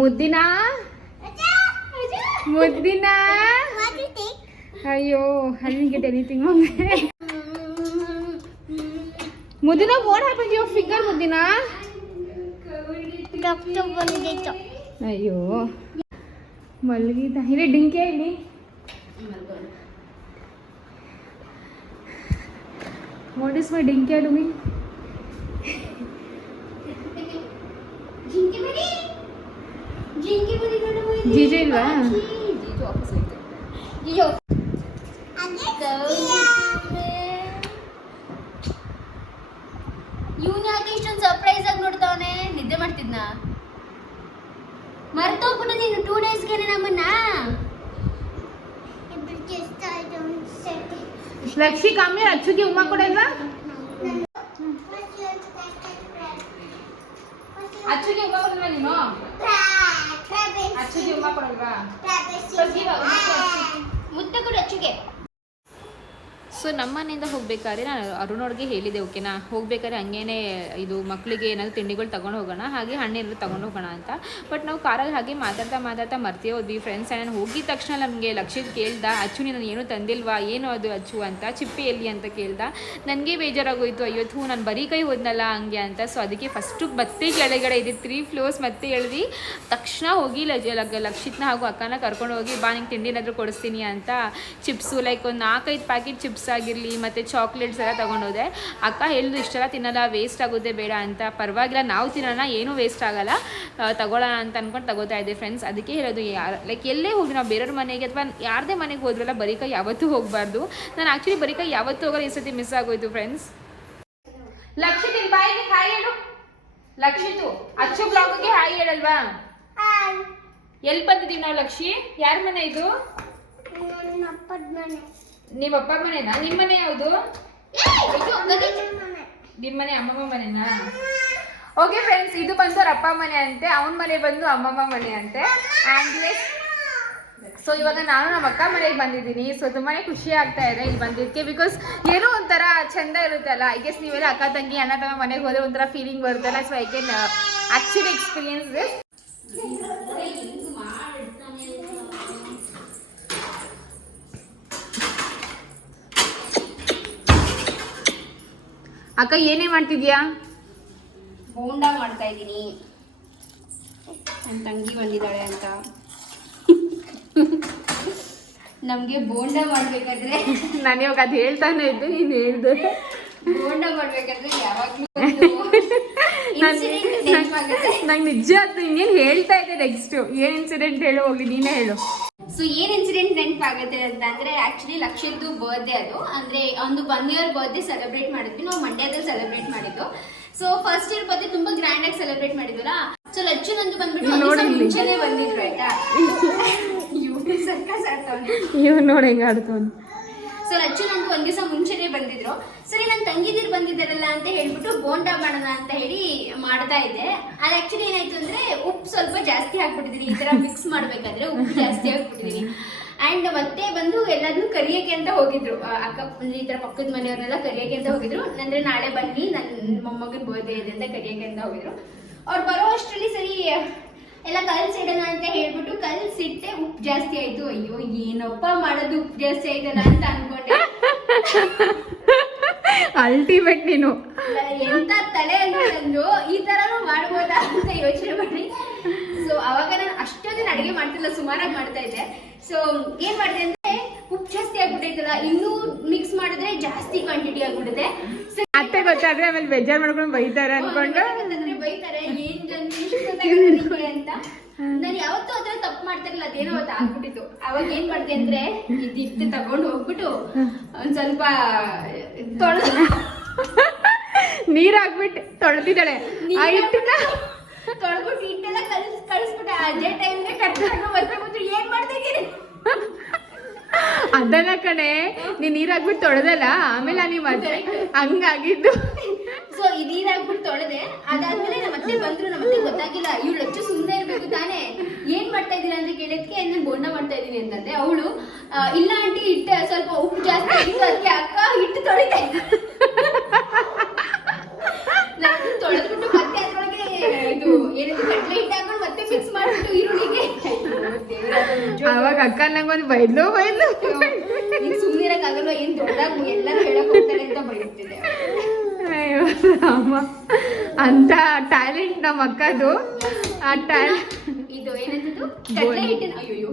ಮುದ್ದಿನ? ಮುದ್ದಿನ? ಅಯ್ಯೋ ಐ ವಿಲ್ ಗೆಟ್ ಎನಿಥಿಂಗ್ ಮುದ್ದಿನ ವಾಟ್ ಹ್ಯಾಪನ್ ಯುವರ್ ಫಿಂಗರ್ ಮುದ್ದಿನ? ಡಾಕ್ಟರ್ ಬಂದಿತ್ತು ಅಯ್ಯೋ ಮಲಗಿದ ಇಲ್ಲಿ ಡಿಂಕೆ ಇಲ್ಲಿ. What is my Dinke doing ಜಿಂಕೆ ಬರಿ ಜಿಂಕೆ ಬರಿ ನೋಡು ಜೀಜೆ ಇಲ್ವಾ ಜೀಜು ವಾಪಸ್ ಹೋಯ್ತು ಜೀಜು ಇವನ್ ಯಾಕೆ ಇಷ್ಟೊಂದು ಸರ್ಪ್ರೈಸ್ ಆಗಿ ನೋಡ್ತಾವನೆ ನಿದ್ದೆ ಮಾಡ್ತಿದ್ನ? ಮರ್ತೋಗ್ಬಿಟ್ಟು ನೀನು ಟೂ ಡೇಸ್ಗೆ ನಮ್ಮನ್ನ? ಲಕ್ಷಿ ಕಮ್ಮಿ ಅಚ್ಚುಗೆ ಉಮ್ಮ ಕೊಡಲ್ವಾ ಅಚ್ಚುಗೆ ಉಮ್ಮ ಕೊಡಲ್ವಾ ನೀನು? ಅಚ್ಚುಗೆ ಉಮ್ಮ ಕೊಡಲ್ವಾ ಮುದ್ದೆ ಕೂಡ ಅಚ್ಚುಗೆ. ಸೊ ನಮ್ಮ ಮನೆಯಿಂದ ಹೋಗ್ಬೇಕಾದ್ರೆ ನಾನು ಅರುಣವ್ರಿಗೆ ಹೇಳಿದೆ ಓಕೆನಾ ಹೋಗ್ಬೇಕಾದ್ರೆ ಹಂಗೇನೆ ಇದು ಮಕ್ಕಳಿಗೆ ಏನಾದ್ರು ತಿಂಡಿಗಳು ತಗೊಂಡು ಹೋಗೋಣ, ಹಾಗೆ ಹಣ್ಣೇನಾದ್ರು ತಗೊಂಡು ಹೋಗೋಣ ಅಂತ. ಬಟ್ ನಾವು ಕಾರಲ್ಲಿ ಹಾಗೆ ಮಾತಾಡ್ತಾ ಮಾತಾಡ್ತಾ ಮರ್ತೇ ಹೋದ್ವಿ. ಫ್ರೆಂಡ್ಸ್ ನಾನು ಹೋಗಿದ ತಕ್ಷಣ ನನಗೆ ಲಕ್ಷಿತ್ ಕೇಳ್ದ, ಅಚ್ಚು, ನೀನು ಏನು ತಂದಿಲ್ವಾ? ಏನು ಅದು ಅಚ್ಚು ಅಂತ, ಚಿಪ್ಪಿ ಎಲ್ಲಿ ಅಂತ ಕೇಳ್ದ. ನನಗೆ ಬೇಜಾರಾಗೋಯ್ತು. ಅಯ್ಯೋ, ಥೂ, ನಾನು ಬರೀ ಕೈ ಹೋದ್ನಲ್ಲ ಹಂಗೆ ಅಂತ. ಸೊ ಅದಕ್ಕೆ ಫಸ್ಟು ಮತ್ತೆ ಕೆಳಗಡೆ ಇದೆ ತ್ರೀ ಫ್ಲೋರ್ಸ್ ಮತ್ತೆ ಎಳ್ದು ತಕ್ಷಣ ಹೋಗಿ ಲಕ್ಷಿತ್ನ ಹಾಗೂ ಅಕ್ಕನ ಕರ್ಕೊಂಡು ಹೋಗಿ, ಬಾ, ನಿಂಗೆ ತಿಂಡಿ ಏನಾದರೂ ಕೊಡಿಸ್ತೀನಿ ಅಂತ. ಚಿಪ್ಸು ಲೈಕ್ ಒಂದು ನಾಲ್ಕೈದು ಪ್ಯಾಕೆಟ್ ಚಿಪ್ಸ್ ಆಗಿರಲಿ ಮತ್ತು ಚಾಕ್ಲೇಟ್ಸ್ ಎಲ್ಲ ತೊಗೊಂಡೋದೆ ಅಕ್ಕ ಹೇಳಿದ್ರು ಇಷ್ಟೆಲ್ಲ ತಿನ್ನಲ್ಲ ವೇಸ್ಟ್ ಆಗುತ್ತೆ ಬೇಡ ಅಂತ ಪರವಾಗಿಲ್ಲ ನಾವು ತಿನ್ನೋಣ ಏನೂ ವೇಸ್ಟ್ ಆಗಲ್ಲ ತಗೊಳ್ಳೋಣ ಅಂತ ಅಂದ್ಕೊಂಡು ತಗೋತಾ ಇದ್ದೆ ಫ್ರೆಂಡ್ಸ್ ಅದಕ್ಕೆ ಹೇಳೋದು ಯಾರು ಲೈಕ್ ಎಲ್ಲೇ ಹೋಗಿ ನಾವು ಬೇರೆಯವ್ರ ಮನೆಗೆ ಅಥವಾ ಯಾರದೇ ಮನೆಗೆ ಹೋದ್ರಲ್ಲ ಬರೀಕ ಯಾವತ್ತೂ ಹೋಗಬಾರ್ದು. ನಾನು ಆ್ಯಕ್ಚುಲಿ ಬರೀಕ ಯಾವತ್ತೂ ಹೋಗಲ್ಲ ಈ ಸತಿ ಮಿಸ್ ಆಗೋಯ್ತು ಫ್ರೆಂಡ್ಸ್ ಲಕ್ಷಿತ್ ಬಾಯಿಗೆ ಹಾಯ್ ಹೇಳು. ಲಕ್ಷಿತು ಅಚ್ಚು ಬ್ಲಾಗ್ಗೆ ಹಾಯ್ ಹೇಳಲ್ವಾ? ಎಲ್ಲಿ ಬಂದಿದ್ದೀವಿ ನಾವು ಲಕ್ಷಿ? ಯಾರ ಮನೆ ಇದು? ನಿಮ್ಮ ಅಪ್ಪ ಮನೆನಾ? ನಿಮ್ಮ ಮನೆ ಯಾವುದು? ನಿಮ್ಮ ಮನೆ. ಅಮ್ಮಮ್ಮ ಮನೆನಾ? ಓಕೆ ಫ್ರೆಂಡ್ಸ್ ಇದು ಬಂದು ಅವ್ರ ಅಪ್ಪ ಮನೆ ಅಂತೆ ಅವನ ಮನೆ ಬಂದು ಅಮ್ಮಮ್ಮ ಮನೆ ಅಂತೆ. ಆ್ಯಂಡ್ ಸೊ ಇವಾಗ ನಾನು ನಮ್ಮ ಅಕ್ಕ ಮನೆಗೆ ಬಂದಿದ್ದೀನಿ. ಸೊ ತುಂಬಾ ಖುಷಿ ಆಗ್ತಾ ಇದೆ ಇಲ್ಲಿ ಬಂದಿದ್ದಕ್ಕೆ ಬಿಕಾಸ್ ಏನೋ ಒಂಥರ ಚಂದ ಇರುತ್ತಲ್ಲ ಐ ಗೆಸ್ ನೀವೆಲ್ಲ ಅಕ್ಕ ತಂಗಿ ಅಣ್ಣ ತಮ್ಮ ಮನೆಗೆ ಹೋದ್ರೆ ಒಂಥರ ಫೀಲಿಂಗ್ ಬರುತ್ತಲ್ಲ. So I can actually experience this ಅಕ್ಕ ಏನೇ ಮಾಡ್ತಿದ್ಯಾ? ಬೋಂಡ ಮಾಡ್ತಾ ಇದ್ದೀನಿ. ನನ್ನ ತಂಗಿ ಬಂದಿದ್ದಾಳೆ ಅಂತ. ನಮಗೆ ಬೋಂಡ ಮಾಡ್ಬೇಕಾದ್ರೆ. ನಾನು ಇವಾಗ ಅದು ಹೇಳ್ತಾನೆ ಇದ್ದೆ ನೀನು ಹೇಳ್ದೆ. ಬೋಂಡ ಮಾಡ್ಬೇಕಾದ್ರೆ ಯಾವಾಗ್ಲೂ. ನಂಗೆ ನಿಜ ಅದು ಇನ್ನೇನು ಹೇಳ್ತಾ ಇದ್ದೆ ನೆಕ್ಸ್ಟ್ ಏನು ಇನ್ಸಿಡೆಂಟ್ ಹೇಳು ಹೋಗ್ಲಿ ನೀನೇ ಹೇಳು. ಸೊ ಏನ್ ಇನ್ಸಿಡೆಂಟ್ ನೆನಪಾಗುತ್ತೆ ಅಂತ ಅಂದ್ರೆ ಆಕ್ಚುಲಿ ಲಕ್ಷದ್ದು ಬರ್ಡೇ ಅದು. ಅಂದ್ರೆ ಒಂದು ಒನ್ ಇಯರ್ ಬರ್ಡೇ ಸೆಲೆಬ್ರೇಟ್ ಮಾಡಿದ್ವಿ. ನಾವು ಮಂಡ್ಯದಲ್ಲಿ ಸೆಲೆಬ್ರೇಟ್ ಮಾಡಿದ್ದು. ಸೊ ಫಸ್ಟ್ ಇಯರ್ ಬರ್ಡೇ ತುಂಬಾ ಗ್ರ್ಯಾಂಡ್ ಆಗಿ ಸೆಲೆಬ್ರೇಟ್ ಮಾಡಿದ್ವಲ್ಲ? ಸೊ ಲಚ್ಚು ನಂದು ಬಂದ್ಬಿಟ್ಟು. ಮುಂಚೆನೆ ಬಂದಿದ್ರು ಆಯ್ತಾ? ಇವ್ ನೋಡಿ ಹೆಂಗೆ ಆಡ್ತು ಸೊ ಲಚ್ಚು ನಂಗೆ ಒಂದ್ ದಿವಸ ಮುಂಚೆನೆ ಬಂದಿದ್ರು. ಸರಿ ನನ್ನ ತಂಗಿದೀರ್ ಬಂದಿದ್ದಾರಲ್ಲ ಅಂತ ಹೇಳ್ಬಿಟ್ಟು ಬೋಂಡಾ ಮಾಡೋಣ ಅಂತ ಹೇಳಿ ಮಾಡ್ತಾ ಇದ್ದೆ. ಅಲ್ಲಿ ಆಕ್ಚುಲಿ ಏನಾಯ್ತು ಅಂದ್ರೆ ಉಪ್ಪು ಸ್ವಲ್ಪ ಜಾಸ್ತಿ ಹಾಕ್ಬಿಟ್ಟಿದೀನಿ. ಈ ತರ ಮಿಕ್ಸ್ ಮಾಡ್ಬೇಕಾದ್ರೆ ಉಪ್ಪು ಜಾಸ್ತಿ ಹಾಕ್ಬಿಟ್ಟಿದೀನಿ. ಅಂಡ್ ಮತ್ತೆ ಬಂದು ಎಲ್ಲಾದ್ರೂ ಕರಿಯಕ್ಕೆ ಅಂತ ಹೋಗಿದ್ರು. ಅಕ್ಕ, ಅಂದ್ರೆ ಈ ತರ ಪಕ್ಕದ ಮನೆಯವ್ರನ್ನೆಲ್ಲ ಕರಿಯಕ್ಕೆ ಅಂತ ಹೋಗಿದ್ರು. ಅಂದ್ರೆ ನಾಳೆ ಬನ್ನಿ ನನ್ನ ಮೊಮ್ಮಗನ ಬರ್ಡೇ ಇದೆ ಅಂತ ಕರಿಯಕ್ಕೆ ಅಂತ ಹೋಗಿದ್ರು. ಅವ್ರು ಬರೋ ಅಷ್ಟರಲ್ಲಿ ಸರಿ ಎಲ್ಲ ಕಲ್ಸಿಡೋಣ ಅಂತ ಹೇಳ್ಬಿಟ್ಟು ಕಲ್ಸಿಟ್ಟೆ ಉಪ್ಪು ಜಾಸ್ತಿ ಆಯ್ತು. ಅಯ್ಯೋ ಏನಪ್ಪ ಮಾಡೋದು ಉಪ್ಪು ಜಾಸ್ತಿ ಆಯ್ತಲ್ಲ ಅಂತ ಅನ್ಕೊಂಡೆ. ಅಲ್ಟಿಮೇಟ್ ನೀನು. ಎಂತ ತಲೆ ಅಂದ್ರೆ ಈ ತರನು ಮಾಡ್ಬೋದಾ ಅಂತ ಯೋಚನೆ ಮಾಡಿ. ಸೊ ಅವಾಗ ನಾನು ಅಷ್ಟೊಂದು ಅಡಿಗೆ ಮಾಡ್ತಿಲ್ಲ ಸುಮಾರಾಗಿ ಮಾಡ್ತಾ ಇದ್ದೆ. ಸೊ ಏನ್ ಮಾಡಿದೆ ಅಂದ್ರೆ ಉಪ್ಪು ಜಾಸ್ತಿ ಆಗ್ಬಿಟ್ಟೈತಲ್ಲ ಇನ್ನೂ ಮಿಕ್ಸ್ ಮಾಡಿದ್ರೆ ಜಾಸ್ತಿ ಕ್ವಾಂಟಿಟಿ ಆಗ್ಬಿಡುತ್ತೆ. ಸೊ ಅತ್ತೆ ಗೊತ್ತಾದ್ರೆ ಆಮೇಲೆ ಬೇಜಾರ್ ಮಾಡ್ಕೊಂಡು ಬೈತಾರೆ ಅನ್ಕೊಂಡು. ಬೈತಾರೆ. ನಿಂಗೆ ಅಂತ. ನಾನು ಯಾವತ್ತೂ ಅದ್ರ ತಪ್ಪು ಮಾಡ್ತಿರಲಿಲ್ಲ ಅದೇನೋ ಅವತ್ತು ಆಗ್ಬಿಟ್ಟಿತ್ತು. ಅವಾಗ ಏನ್ ಮಾಡ್ದೆ ಅಂದ್ರೆ ಇದಿಟ್ಟು ತಗೊಂಡು ಹೋಗ್ಬಿಟ್ಟು ಒಂದ್ ಸ್ವಲ್ಪ ತೊಳೆದ ನೀರ್ ಹಾಕ್ಬಿಟ್ಟು ತೊಳೆದಿದ್ದಾಳೆ. ಆ ಹಿಟ್ಟನ್ನ ಹಿಟ್ಟೆಲ್ಲ ಕಲ್ಸ್ ಕಳಿಸ್ಬಿಟ್ಟೆ ಅದೇ ಟೈಮ್ಗೆ ಕಟ್ಕೊಂಡು ಮತ್ತೆ ಬಂದ್ರು ಏನ್ ಮಾಡ್ತಾ ಅದನ್ನ ಕಣೆ ನೀನ್ ನೀರಾಗ್ಬಿಟ್ಟು ತೊಳೆದಲ್ಲ, ಆಮೇಲೆ ನೀವು ಮತ್ತೆ ಹಂಗಾಗಿದ್ದು. ಸೊ ಈ ನೀರ್ ಹಾಕ್ಬಿಟ್ಟು ತೊಳೆದೆ, ಅದಾದ್ಮೇಲೆ ನಮ್ಮ ಅತ್ತೆ ಬಂದ್ರು, ನಮ್ಮ ಅತ್ತೆ ಗೊತ್ತಾಗಿಲ್ಲ, ಇವ್ಳು ಹೆಚ್ಚು ಸುಮ್ಮನೆ ಇರ್ಬೇಕು ತಾನೇ, ಏನ್ ಮಾಡ್ತಾ ಇದೀರ ಅಂತ ಕೇಳಿದ್ಕೆ ನಾನು ಬೋಂಡ ಮಾಡ್ತಾ ಇದೀನಿ ಅಂತಂದೆ. ಅವಳು ಇಲ್ಲ ಆಂಟಿ, ಹಿಟ್ಟು ಸ್ವಲ್ಪ ಉಪ್ಪು ಜಾಸ್ತಿ ಅದಕ್ಕೆ ಅಕ್ಕ ಹಿಟ್ಟು ತೊಳಿತಾ ಇದ್ದ ನಾನು ತೊಳೆದ್ಬಿಟ್ಟು ಮತ್ತೆ ಅದ್ರೊಳಗೆ ಇದು ಏನಿದು ಕಡ್ಲೆ ಹಿಟ್ಟು ಹಾಕೊಂಡು ಮತ್ತೆ ಮಿಕ್ಸ್ ಮಾಡ್ಬಿಟ್ಟು ಈರುಳ್ಳಿಗೆ ಅವಾಗ ಅಕ್ಕ ನಂಗೊಂದು ಬೈದ್ಲು ಬೈದ್ಲು. ಈಗ ಸುಮ್ಮನಿರಕ್ಕಾಗಲ್ಲ ಏನು ದೊಡ್ಡ ಎಲ್ಲ ಹೇಳಕ್ ಹೋಗ್ತಾರೆ ಅಂತ ಬೈಯುತ್ತಿದೆ ಅಯ್ಯೋ ಅಮ್ಮ. ಅಂತ ಟ್ಯಾಲೆಂಟ್ ನಮ್ಮ ಅಕ್ಕದು. ಆ ಟ್ಯಾಲೆಂಟ್ ಇದು ಏನಂತದ್ದು? ಕಡಲೆ ಹಿಟ್ಟನ್ನ ಅಯ್ಯೋ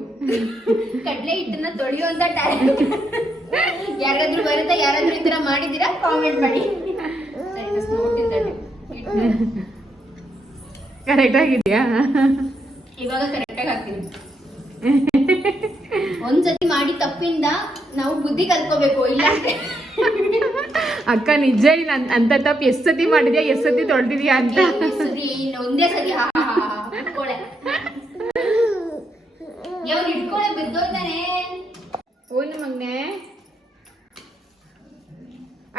ಕಡಲೆ ಹಿಟ್ಟನ್ನ ತೊಳೆಯುವಂತ ಟ್ಯಾಲೆಂಟ್ ಯಾರಾದ್ರೂ ಬರುತ್ತಾ? ಯಾರಾದ್ರೂ ಈ ತರ ಮಾಡಿದ್ದೀರಾ? ಕಾಮೆಂಟ್ ಮಾಡಿ. ಕರೆಕ್ಟ್ ಆಗಿದೆಯಾ? ಇವಾಗ ಕರೆಕ್ಟಾಗಿ ಹಾಕ್ತೀನಿ. ಒಂದ್ಸತಿ ಮಾಡಿ ತಪ್ಪಿಂದ ನಾವು ಬುದ್ಧಿ ಕಲ್ತ್ಕೋಬೇಕು ಇಲ್ಲ ಅಕ್ಕ ನಿಜ ಅಂತ ತಪ್ಪು. ಎಷ್ಟ್ ಸತಿ ಮಾಡಿದ್ಯಾ ಎಷ್ಟ್ ಸತಿ ತೊಳ್ದಿದ್ಯಾ ಅಂತ. ಸರಿ ಇನ್ನು ಒಂದೇ ಸತಿ. ಹಿಡ್ಕೊಳೆ ಯಾವ ಹಿಡ್ಕೊಳೆ ಬಿದ್ದೋಯ್ತಾನೆ. ಓನು ಮಗ್ನೆ.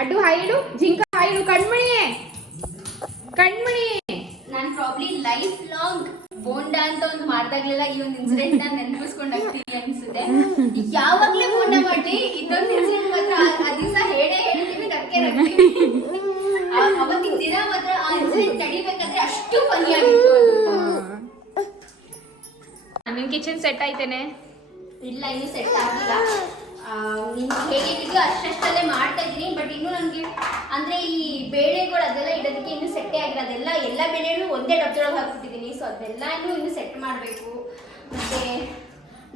ಅಡ್ಡು ಹಾಯಿಡು ಜಿಂಕ ಹಾಯಿಡು ಕಣ್ಮಣಿ. ಕಣ್ಮಣಿ. ನಾನು ಪ್ರಾಬ್ಲಿ ಲೈಫ್ ಲಾಂಗ್ ಬೋಂಡಾ ಅಂತ ಒಂದು ಮಾಡ್ದಾಗ್ಲೆಲ್ಲ ಈ ಒಂದು ಇನ್ಸಿಡೆಂಟ್ ನಾನು ನೆನಪಿಸ್ಕೊಂಡು ಹೋಗ್ತೀನಿ ಅನ್ಸುತ್ತೆ. ಯಾವಾಗ್ಲೂ ಬೋಂಡಾ ಮಾಡಿ ಇದೊಂದು ಇನ್ಸಿಡೆಂಟ್ ಮಾತ್ರ. ಆ- ದಿವಸ ಹೇಳೇ ಹೇಳ್ತೀವಿ ನಕ್ಕೆ ನಗ್ತೀವಿ ಅವತ್ತಿನ ದಿನ ಮಾತ್ರ ಆ ಇನ್ಸಿಡೆಂಟ್ ತಡಿಬೇಕಂದ್ರೆ ಅಷ್ಟು ಫನಿ ಆಗಿತ್ತು ಕಿಚನ್ ಸೆಟ್ ಆಯ್ತೇನೆ. ಇಲ್ಲ ಇನ್ನು ಸೆಟ್ ಆಗಿಲ್ಲ ನಿಮ್ಗೆ ಹೇಗಿದೆಯೋ ಅಷ್ಟಷ್ಟಲ್ಲೇ ಮಾಡ್ತಾ ಇದ್ದೀನಿ ಬಟ್ ಇನ್ನು ನನಗೆ ಅಂದ್ರೆ ಈ ಬೇಳೆಗಳು ಅದೆಲ್ಲ ಇಡೋದಕ್ಕೆ ಇನ್ನು ಸೆಟ್ಟೇ ಆಗಿಲ್ಲ. ಅದೆಲ್ಲ ಎಲ್ಲ ಬೇಳೆನೂ ಒಂದೇ ಡಬ್ಜೊಳಗೆ ಹಾಕ್ಬಿಟ್ಟಿದ್ದೀನಿ ಸೊ ಅದೆಲ್ಲ ಇನ್ನು ಸೆಟ್ ಮಾಡಬೇಕು. ಮತ್ತೆ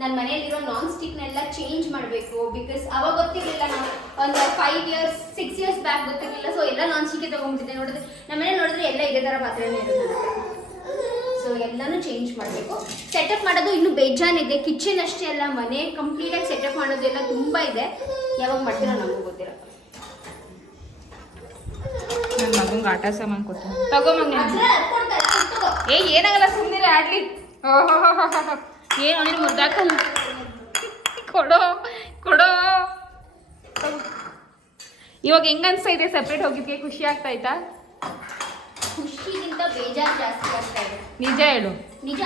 ನನ್ನ ಮನೆಯಲ್ಲಿರೋ ನಾನ್ ಸ್ಟಿಕ್ನೆಲ್ಲ ಚೇಂಜ್ ಮಾಡಬೇಕು ಬಿಕಾಸ್ ಅವಾಗ ಗೊತ್ತಿರಲಿಲ್ಲ ನಾವು ಒಂದು five years six years back ಗೊತ್ತಿರಲಿಲ್ಲ ಸೊ ಎಲ್ಲ ನಾನ್ ಸ್ಟಿಕ್ಕೇ ತೊಗೊಂಡ್ಬಿಟ್ಟಿದ್ದೆ. ನೋಡಿದ್ರೆ ನಮ್ಮ ಮನೆ ನೋಡಿದ್ರೆ ಎಲ್ಲ ಇದೇ ಥರ ಪಾತ್ರೆನೇ ಇರೋದು. ಎಲ್ಲಾನು ಚೇಂಜ್ ಮಾಡಬೇಕು. ಸೆಟಪ್ ಮಾಡೋದು ಇನ್ನು ಬೇಜಾನಿದೆ ಕಿಚನ್ ಅಷ್ಟೇ ಅಲ್ಲ ಮನೆ ಕಂಪ್ಲೀಟ್ ಆಗಿ ಸೆಟಪ್ ಮಾಡೋದೆಲ್ಲ ತುಂಬಾ ಇದೆ. ಯಾವಾಗ ಮಾಡ್ತೀರೋ ನಮಗೂ ಗೊತ್ತಿರಲ್ಲ. ನನ್ನ ಮಗಂಗೆ ಆಟ ಸಾಮಾನು ಕೊಟ್ಟು ತಗೋ ಮಗ. ಏ ಏನಾಗಲ್ಲ ಸುಮ್ಮನೆ ಆಡ್ಲಿ. ಏನು ಅವನಿಗೆ ಮುದ್ದಾಕಲ್ಲ? ಕೊಡೋ ಕೊಡೋ. ಇವಾಗ ಹೆಂಗನ್ಸ್ತಾ ಇದೆ ಸಪ್ರೇಟ್ ಹೋಗಿದ್ಕೆ ಖುಷಿ ಆಗ್ತಾ ಬೇಜಾರ್ ಜಾಸ್ತಿ ಆಗ್ತಾ ಇದೆ. ನಿಜ ಹೇಳು. ನಿಜ.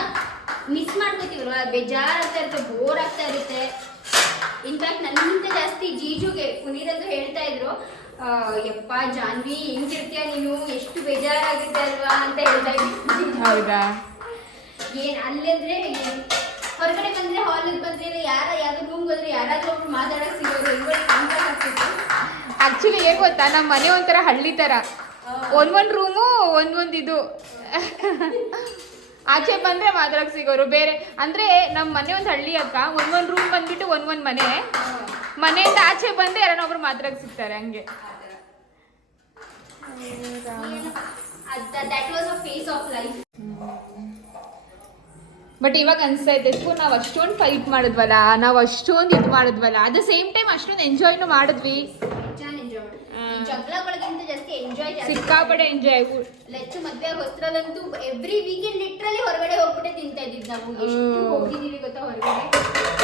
ಮಿಸ್ ಮಾಡ್ಕೋತೀವಲ್ವಾ? ಬೇಜಾರ್ ಅಂತ ಇರುತ್ತೆ ಬೋರ್ ಆಗ್ತಾ ಇರುತ್ತೆ. ಇನ್ಫ್ಯಾಕ್ಟ್ ನನ್ನಿಂತ ಜಾಸ್ತಿ ಜೀಜುಗೆ ಪುನೀರಂದು ಹೇಳ್ತಾ ಇದ್ರು. ಯಪ್ಪ ಜಾನ್ವಿ ಹೆಂಗಿರ್ತೀಯ ನೀನು? ಎಷ್ಟು ಬೇಜಾರಾಗುತ್ತೆ ಅಲ್ವಾ ಅಂತ ಹೇಳ್ತಾ ಇದ್ದೀನಿ ಹೌದಾ? ಏನ್ ಅಲ್ಲಿ ಅಂದ್ರೆ ಏನ್? ಹೊರಗಡೆ ಬಂದ್ರೆ ಹಾಲಿಗೆ ಬಂದ್ರೆ ಯಾರ ಯಾವ್ದು ರೂಮ್ ಹೋದ್ರೆ ಯಾರಾದ್ರೂ ಒಬ್ರು ಮಾತಾಡಕ್ ಸಿಗೋದು. ಇವಾಗ ಕಾಂಟ್ಯಾಕ್ಟ್ ಆಗ್ತಿತ್ತು ಆಕ್ಚುಲಿ ಏನ್ ಗೊತ್ತಾ? ನಮ್ಮ ಮನೆ ಒಂಥರ ಹಳ್ಳಿ ತರ. ಒಂದ್ ಒಂದ್ ರೂಮು ಒಂದ್ ಒಂದ್ ಇದು. ಆಚೆ ಬಂದ್ರೆ ಮಾತ್ರ ಸಿಗೋರು. ಬೇರೆ, ಅಂದ್ರೆ ನಮ್ಮ ಮನೆ ಒಂದ್ ಹಳ್ಳಿ ಅಕ್ಕ ಒಂದ್ ಒಂದ್ ರೂಮ್ ಬಂದ್ಬಿಟ್ಟು ಒಂದ್ ಒಂದ್ ಮನೆ. ಮನೆಯಿಂದ ಆಚೆ ಬಂದ್ರೆ ಯಾರನ್ನೊಬ್ರು ಮಾತಾಡಕ್ ಸಿಗ್ತಾರೆ ಹಂಗೆ. ಬಟ್ ಇವಾಗ ಅನ್ಸ್ತಾ ಇದೆ ಸ್ಕೂಲ್ ನಾವ್ ಅಷ್ಟೊಂದು ಫೈಟ್ ಮಾಡಿದ್ವಲ್ಲ, ನಾವ್ ಅಷ್ಟೊಂದು ಇದು ಮಾಡಿದ್ವಲ್ಲ ಅಟ್ ದ ಸೇಮ್ ಟೈಮ್ ಅಷ್ಟೊಂದು ಎಂಜಾಯ್ನು ಮಾಡಿದ್ವಿ. ಎಂಜಾಯ್ ಸಿಕ್ಕಾಪಟ್ಟೆ ಎಂಜಾಯ್ ಲಚ್ಚು ಮದ್ವೆ ಹೊಸ್ತ್ರಲ್ಲಂತೂ ಎವ್ರಿ ವೀಕೆಂಡ್ ಲಿಟ್ರಲಿ ಹೊರಗಡೆ ಹೋಗ್ಬಿಟ್ಟೆ ತಿಂತಾ ಇದ್ದಿದ್ದು ನಾವು. ಎಷ್ಟು. ಹೋಗಿದೀವಿ ಗೊತ್ತಾ ಹೊರಗಡೆ?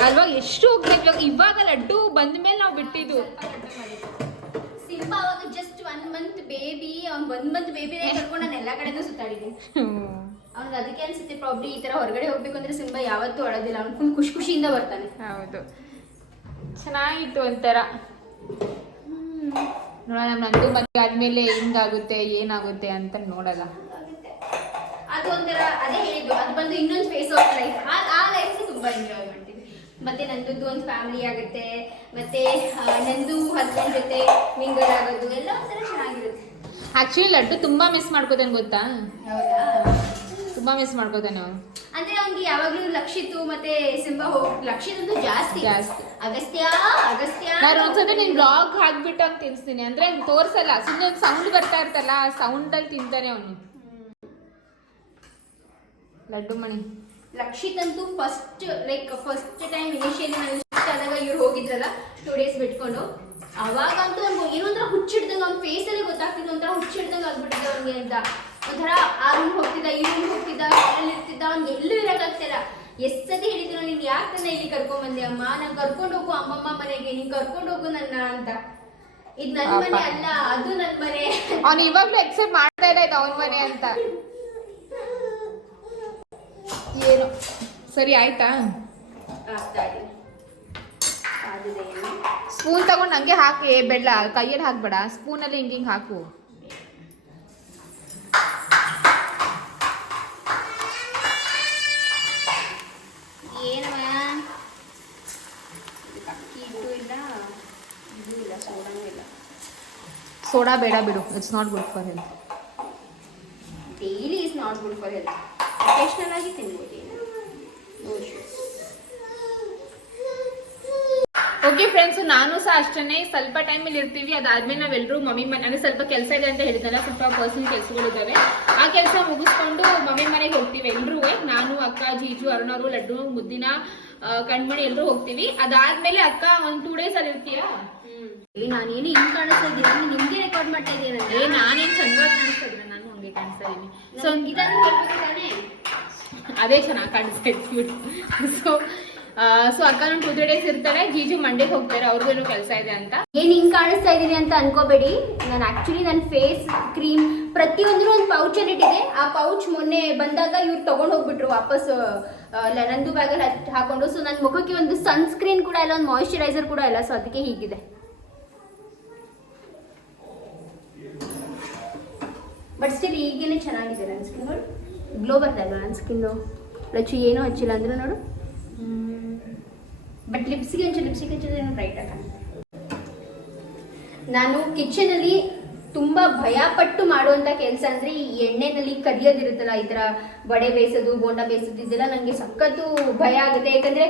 ಅಲ್ವಾ ಎಷ್ಟು ಹೋಗ್ಬೇಕು ಇವಾಗ ಲಡ್ಡು ಬಂದ್ಮೇಲೆ ನಾವು ಬಿಟ್ಟಿದ್ದು. ಸಿಂಪ ಅವಾಗ ಜಸ್ಟ್ ಒನ್ ಮಂತ್ ಬೇಬಿ ಅವ್ನ್ ಒನ್ ಮಂತ್ ಬೇಬಿ ಕರ್ಕೊಂಡು ನಾನು ಎಲ್ಲ ಕಡೆನೂ ಸುತ್ತಾಡಿದ್ದೀನಿ. ಅವ್ನಿಗೆ ಅದಕ್ಕೆ ಅನ್ಸುತ್ತೆ ಪ್ರಾಬ್ಲಿ ಈ ತರ ಹೊರಗಡೆ ಹೋಗ್ಬೇಕು ಅಂದ್ರೆ ಸಿಂಬಾ ಯಾವತ್ತೂ ಅಳೋದಿಲ್ಲ ಅವ್ನು ಫುಲ್ ಖುಷಿ ಖುಷಿಯಿಂದ ಬರ್ತಾನೆ. ಹೌದು. ಚೆನ್ನಾಗಿತ್ತು ಒಂಥರ. ನೋಡೋಣ ನಂದು ಮದುವೆ ಆದ್ಮೇಲೆ ಹಿಂಗಾಗುತ್ತೆ ಏನಾಗುತ್ತೆ ಅಂತ ನೋಡಲ್ಲ. ಅದು ಒಂಥರ ಅದೇ ಹೇಳಿದ್ದು ಅದು ಬಂದು ಇನ್ನೊಂದು ಫೇಸ್ ಆಫ್ ಲೈಫ್ ಆ ಲೈಫ್ ತುಂಬಾ ಎಂಜಾಯ್ ಮಾಡ್ತೀವಿ. ಮತ್ತೆ ನಂದು ಒಂದು ಫ್ಯಾಮಿಲಿ ಆಗುತ್ತೆ ಮತ್ತೆ ನಂದು ಹಸ್ಬೆಂಡ್ ಜೊತೆ ಮಿಂಗಲ್ ಆಗೋದು ಎಲ್ಲ ಒಂಥರ ಚೆನ್ನಾಗಿರುತ್ತೆ. ಆಕ್ಚುಲಿ ಲಡ್ಡು ತುಂಬಾ ಮಿಸ್ ಮಾಡ್ಕೋತಾನೆ ಗೊತ್ತಾ? ಹೌದಾ? ತುಂಬಾ ಮಿಸ್ ಮಾಡ್ಕೋತಾನೆ ಅವನು. ಅಂದ್ರೆ ಅವ್ನಿಗೆ ಯಾವಾಗ್ಲೂ ಲಕ್ಷಿತು ಮತ್ತೆ ಸಿಂಬಾ ಹೋಗ್ ಲಕ್ಷಿತ್ ಅಂತೂ ಜಾಸ್ತಿ. ಜಾಸ್ತಿ. ಅಗಸ್ತ್ಯ ಅಗಸ್ತ್ಯ. ನಾನು ಒಂದ್ಸತಿ ನಿನ್ ಬ್ಲಾಗ್ ಹಾಕ್ಬಿಟ್ಟು ತಿನ್ಸ್ತೀನಿ. ಅಂದ್ರೆ ತೋರ್ಸಲ್ಲ ಸುಮ್ಮನೆ ಒಂದು ಸೌಂಡ್ ಬರ್ತಾ ಇರ್ತಲ್ಲ ಆ ಸೌಂಡ್ ಅಲ್ಲಿ ತಿಂತಾನೆ ಅವನು. ಲಡ್ಡು ಮಣಿ. ಲಕ್ಷಿತ್ ಅಂತೂ first like first time initially ನಾನು ಇಷ್ಟ ಆದಾಗ ಇವ್ರು ಹೋಗಿದ್ರಲ್ಲ ಟೂ ಡೇಸ್ ಬಿಟ್ಕೊಂಡು. ಅವಾಗಂತೂ ಏನೋ ಒಂಥರ ಹುಚ್ಚಿಡ್ದಂಗೆ ಅವ್ನ ಫೇಸಲ್ಲಿ ಗೊತ್ತಾಗ್ತಿದ್ದು ಒಂಥರ ಹುಚ್ಚಿಡ್ದಂಗೆ ಆಗ್ಬಿಟ್ಟಿದೆ ಅವ್ನಿಗೆ ಅಂತ. ಒಂಥರ ಆ ರೂಮ್ ಹೋಗ್ತಿದ್ದ ಈ ರೂಮ್ ಹೋಗ್ತಿದ್ದ ಅಲ್ಲಿ ಇರ್ತಿದ್ದ ಅವ್ನು ಎಲ್ಲೂ ಇರೋಕ್ಕಾಗ್ತಿಲ್ಲ. ಎಷ್ಟು ಸತಿ ಹೇಳಿದ್ರು ನೀನು ಯಾಕೆ ನನ್ನ ಇಲ್ಲಿ ಕರ್ಕೊಂಡ್ ಬಂದೆ? ಅಮ್ಮ ನಾನು ಕರ್ಕೊಂಡು ಹೋಗು ಅಮ್ಮಮ್ಮ ಮನೆಗೆ ನೀನ್ ಕರ್ಕೊಂಡು ಹೋಗು ನನ್ನ ಅಂತ. ಇದು ನನ್ನ ಮನೆ ಅಲ್ಲ ಅದು ನನ್ನ ಮನೆ. ಅವ್ನು ಇವಾಗ್ಲೂ ಎಕ್ಸೆಪ್ಟ್ ಮಾಡ್ತಾ ಇಲ್ಲ ಇದು ಅವನ ಮನೆ ಅಂತ. ಏನು? ಸರಿ ಆಯ್ತಾ? ಸ್ಪೂನ್ ತಗೊಂಡು ಹಂಗೆ ಹಾಕಿ ಬೆಳ್ಳ ಕೈಯಲ್ಲಿ ಹಾಕ್ಬೇಡ. ಸ್ಪೂನಲ್ಲಿ ಹಿಂಗೆ ಹಿಂಗೆ ಹಾಕು ಏನವ ಇದಕ್ಕೆ ಅಕ್ಕಿ ಹಿಟ್ಟು ಇಲ್ಲ ಇದು ಇಲ್ಲ ಸೋಡಾನೂ ಇಲ್ಲ ಸೋಡಾ ಬೇಡ ಬಿಡು. It's not good for health daily is not good for health occasional ಆಗಿ ತಿನ್ಬೋದು. ಓಕೆ ಫ್ರೆಂಡ್ಸ್ ನಾನು ಸಹ ಅಷ್ಟೇ ಸ್ವಲ್ಪ ಟೈಮಲ್ಲಿ ಇರ್ತೀವಿ. ಅದಾದ್ಮೇಲೆ ನಾವೆಲ್ಲರೂ ಮಮ್ಮಿ ಮನೆ ಅಂದರೆ ಸ್ವಲ್ಪ ಕೆಲಸ ಇದೆ ಅಂತ ಹೇಳಿದ್ನಲ್ಲ ಸ್ವಲ್ಪ ಪರ್ಸನಲ್ ಕೆಲಸಗಳಿದ್ದಾವೆ ಆ ಕೆಲಸ ಮುಗಿಸ್ಕೊಂಡು ಮಮ್ಮಿ ಮನೆಗೆ ಹೋಗ್ತೀವಿ ಎಲ್ಲರೂ ನಾನು ಅಕ್ಕ ಜೀಜು ಅರುಣರು ಅವರು ಲಡ್ಡು ಮುದ್ದಿನ ಕಣ್ಮಣಿ ಎಲ್ಲರೂ ಹೋಗ್ತೀವಿ. ಅದಾದ್ಮೇಲೆ ಅಕ್ಕ ಒಂದು ಟೂ ಡೇಸ್ ಅಲ್ಲಿ ಇರ್ತೀಯಾ? ನಾನೇನು ಹಿಂಗ್ ಕಾಣಿಸ್ತಾ ಇದ್ದೀನಿ? ನಿಮ್ಗೆ ರೆಕಾರ್ಡ್ ಮಾಡ್ತಾ ಏ ಇದ್ದೀನಿ ನಾನೇನ್ ಚಂದವಾಗಿ ಕಾಣಿಸ್ತಾ ಇದ್ರೆ ನಾನು ಹಂಗೆ ಕಾಣಿಸ್ತಾ ಸೊ ಅದೇ ಚೆನ್ನಾಗಿ ಕಾಣಿಸ್ತಾ ಇತ್ತು ಸೊ ಸೊ ಅಕ್ಕ ಒಂದು ಟೂ ತ್ರೀ ಡೇಸ್ ಇರ್ತಾರೆ. ಜೀಜು ಮಂಡೇಗೆ ಹೋಗ್ತಾರೆ. ಅವ್ರಿಗೇನು ಕೆಲಸ ಇದೆ ಅಂತ. ಏನ್ ಹಿಂಗ್ ಕಾಣಿಸ್ತಾ ಇದ್ದೀನಿ ಅಂತ ಅನ್ಕೋಬೇಡಿ. ನಾನು ಆಕ್ಚುಲಿ ನನ್ ಫೇಸ್ ಕ್ರೀಮ್ ಪ್ರತಿಯೊಂದು ಒಂದು ಪೌಚ್ ಅಲ್ಲಿ ಇಟ್ಟಿದೆ ಆ ಪೌಚ್ ಮೊನ್ನೆ ಬಂದಾಗ ಇವ್ರು ತಗೊಂಡ್ ಹೋಗ್ಬಿಟ್ರು ವಾಪಸ್ ನಂದು ಬ್ಯಾಗಲ್ಲಿ ಹಾಕೊಂಡು. ಸೊ ನನ್ನ ಮುಖಕ್ಕೆ ಒಂದು ಸನ್ಸ್ಕ್ರೀನ್ ಕೂಡ ಇಲ್ಲ ಒಂದು ಮಾಯಿಶ್ಚರೈಸರ್ ಕೂಡ ಇಲ್ಲ. ಸೊ ಅದಕ್ಕೆ ಹೀಗಿದೆ. ಬಟ್ ಸ್ಟಿಲ್ ಈಗೇನೆ ಚೆನ್ನಾಗಿದೆ ನನ್ನ ಸ್ಕಿನ್ ನೋಡು ಗ್ಲೋ ಬರ್ತಾಯಿಲ್ಲ ನನ್ನ ಸ್ಕಿನ್ನು ಲಚ್ಚು ಏನೂ ಹಚ್ಚಿಲ್ಲ ಅಂದ್ರೆ ನೋಡು. ಬಟ್ ಲಿಪ್ಸ್ಗೆ ಹಂಚು ಲಿಪ್ಸಿಗೆ ಹಚ್ಚಿದ್ರೆ ಏನು ಬ್ರೈಟ್ ಕಾಣುತ್ತೆ ನಾನು ಕಿಚನಲ್ಲಿ ತುಂಬ ಭಯಪಟ್ಟು ಮಾಡುವಂಥ ಮಾಡುವಂತ ಕೆಲಸ ಅಂದ್ರೆ ಈ ಎಣ್ಣೆನಲ್ಲಿ ಕರಿಯೋದಿರುತ್ತಲ್ಲ ಈ ಥರ ಬಡೆ ಬೇಯಿಸೋದು ಬೋಂಡ ಬೇಯಿಸೋದು ಇದೆಲ್ಲ ನನಗೆ ಸಖತ್ತು ಭಯ ಆಗುತ್ತೆ. ಯಾಕಂದ್ರೆ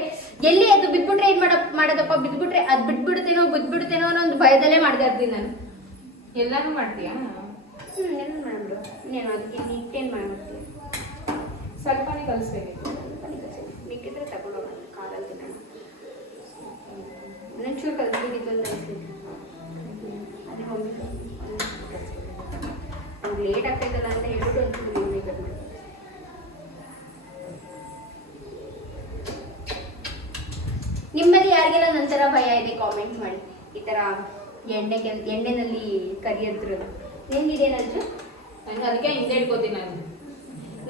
ಎಲ್ಲಿ ಅದು ಬಿದ್ಬಿಟ್ರೆ ಏನು ಮಾಡ ಮಾಡೋದಪ್ಪ? ಬಿದ್ಬಿಟ್ರೆ ಅದು ಬಿಟ್ಬಿಡ್ತೇನೋ ಬಿದ್ಬಿಡ್ತೇನೋ ಅನ್ನೋ ಒಂದು ಭಯದಲ್ಲೇ ಮಾಡ್ತಾ ಇರ್ತೀನಿ ನಾನು. ಎಲ್ಲಾನು ಮಾಡ್ತೀಯಾ? ಇನ್ನೇನು ಅದಕ್ಕೆ ನೀಟೇನು ಮಾಡ್ಬಿಡ್ತೀನಿ. ಸ್ವಲ್ಪನೇ ಕಲಿಸ್ಬೇಕು ಬೇಕಿದ್ರೆ ತಗೊಳ್ಳೋಣ ಕಾಲಲ್ಲಿ ತಿನ್ನೋಣ. ಒಂಚೂರು ಕಲಿಸ್ಬೇಕಿತ್ತು ಅಂತ ಅನಿಸ್ತೀನಿ ಅದೇ ಹೋಗಿ ಲೇಟ್ ಆಗ್ತೈತಲ್ಲ ಅಂತ ಹೇಳ್ಬಿಟ್ಟು ಒಂಚೂರು ನೀವು ಮೇಕಪ್ ಮಾಡಿ ನಿಮ್ಮಲ್ಲಿ ಯಾರಿಗೆಲ್ಲ ನಂತರ ಭಯ ಇದೆ ಕಾಮೆಂಟ್ ಮಾಡಿ? ಈ ಥರ ಎಣ್ಣೆ ಎಣ್ಣೆನಲ್ಲಿ ಕರಿಯದ್ರು ನಿಮ್ಗಿದೆ ನಂಜು ನಂಗೆ ಅದಕ್ಕೆ ಹಿಂದೆ ಇಟ್ಕೋತೀನಿ ನಾನು.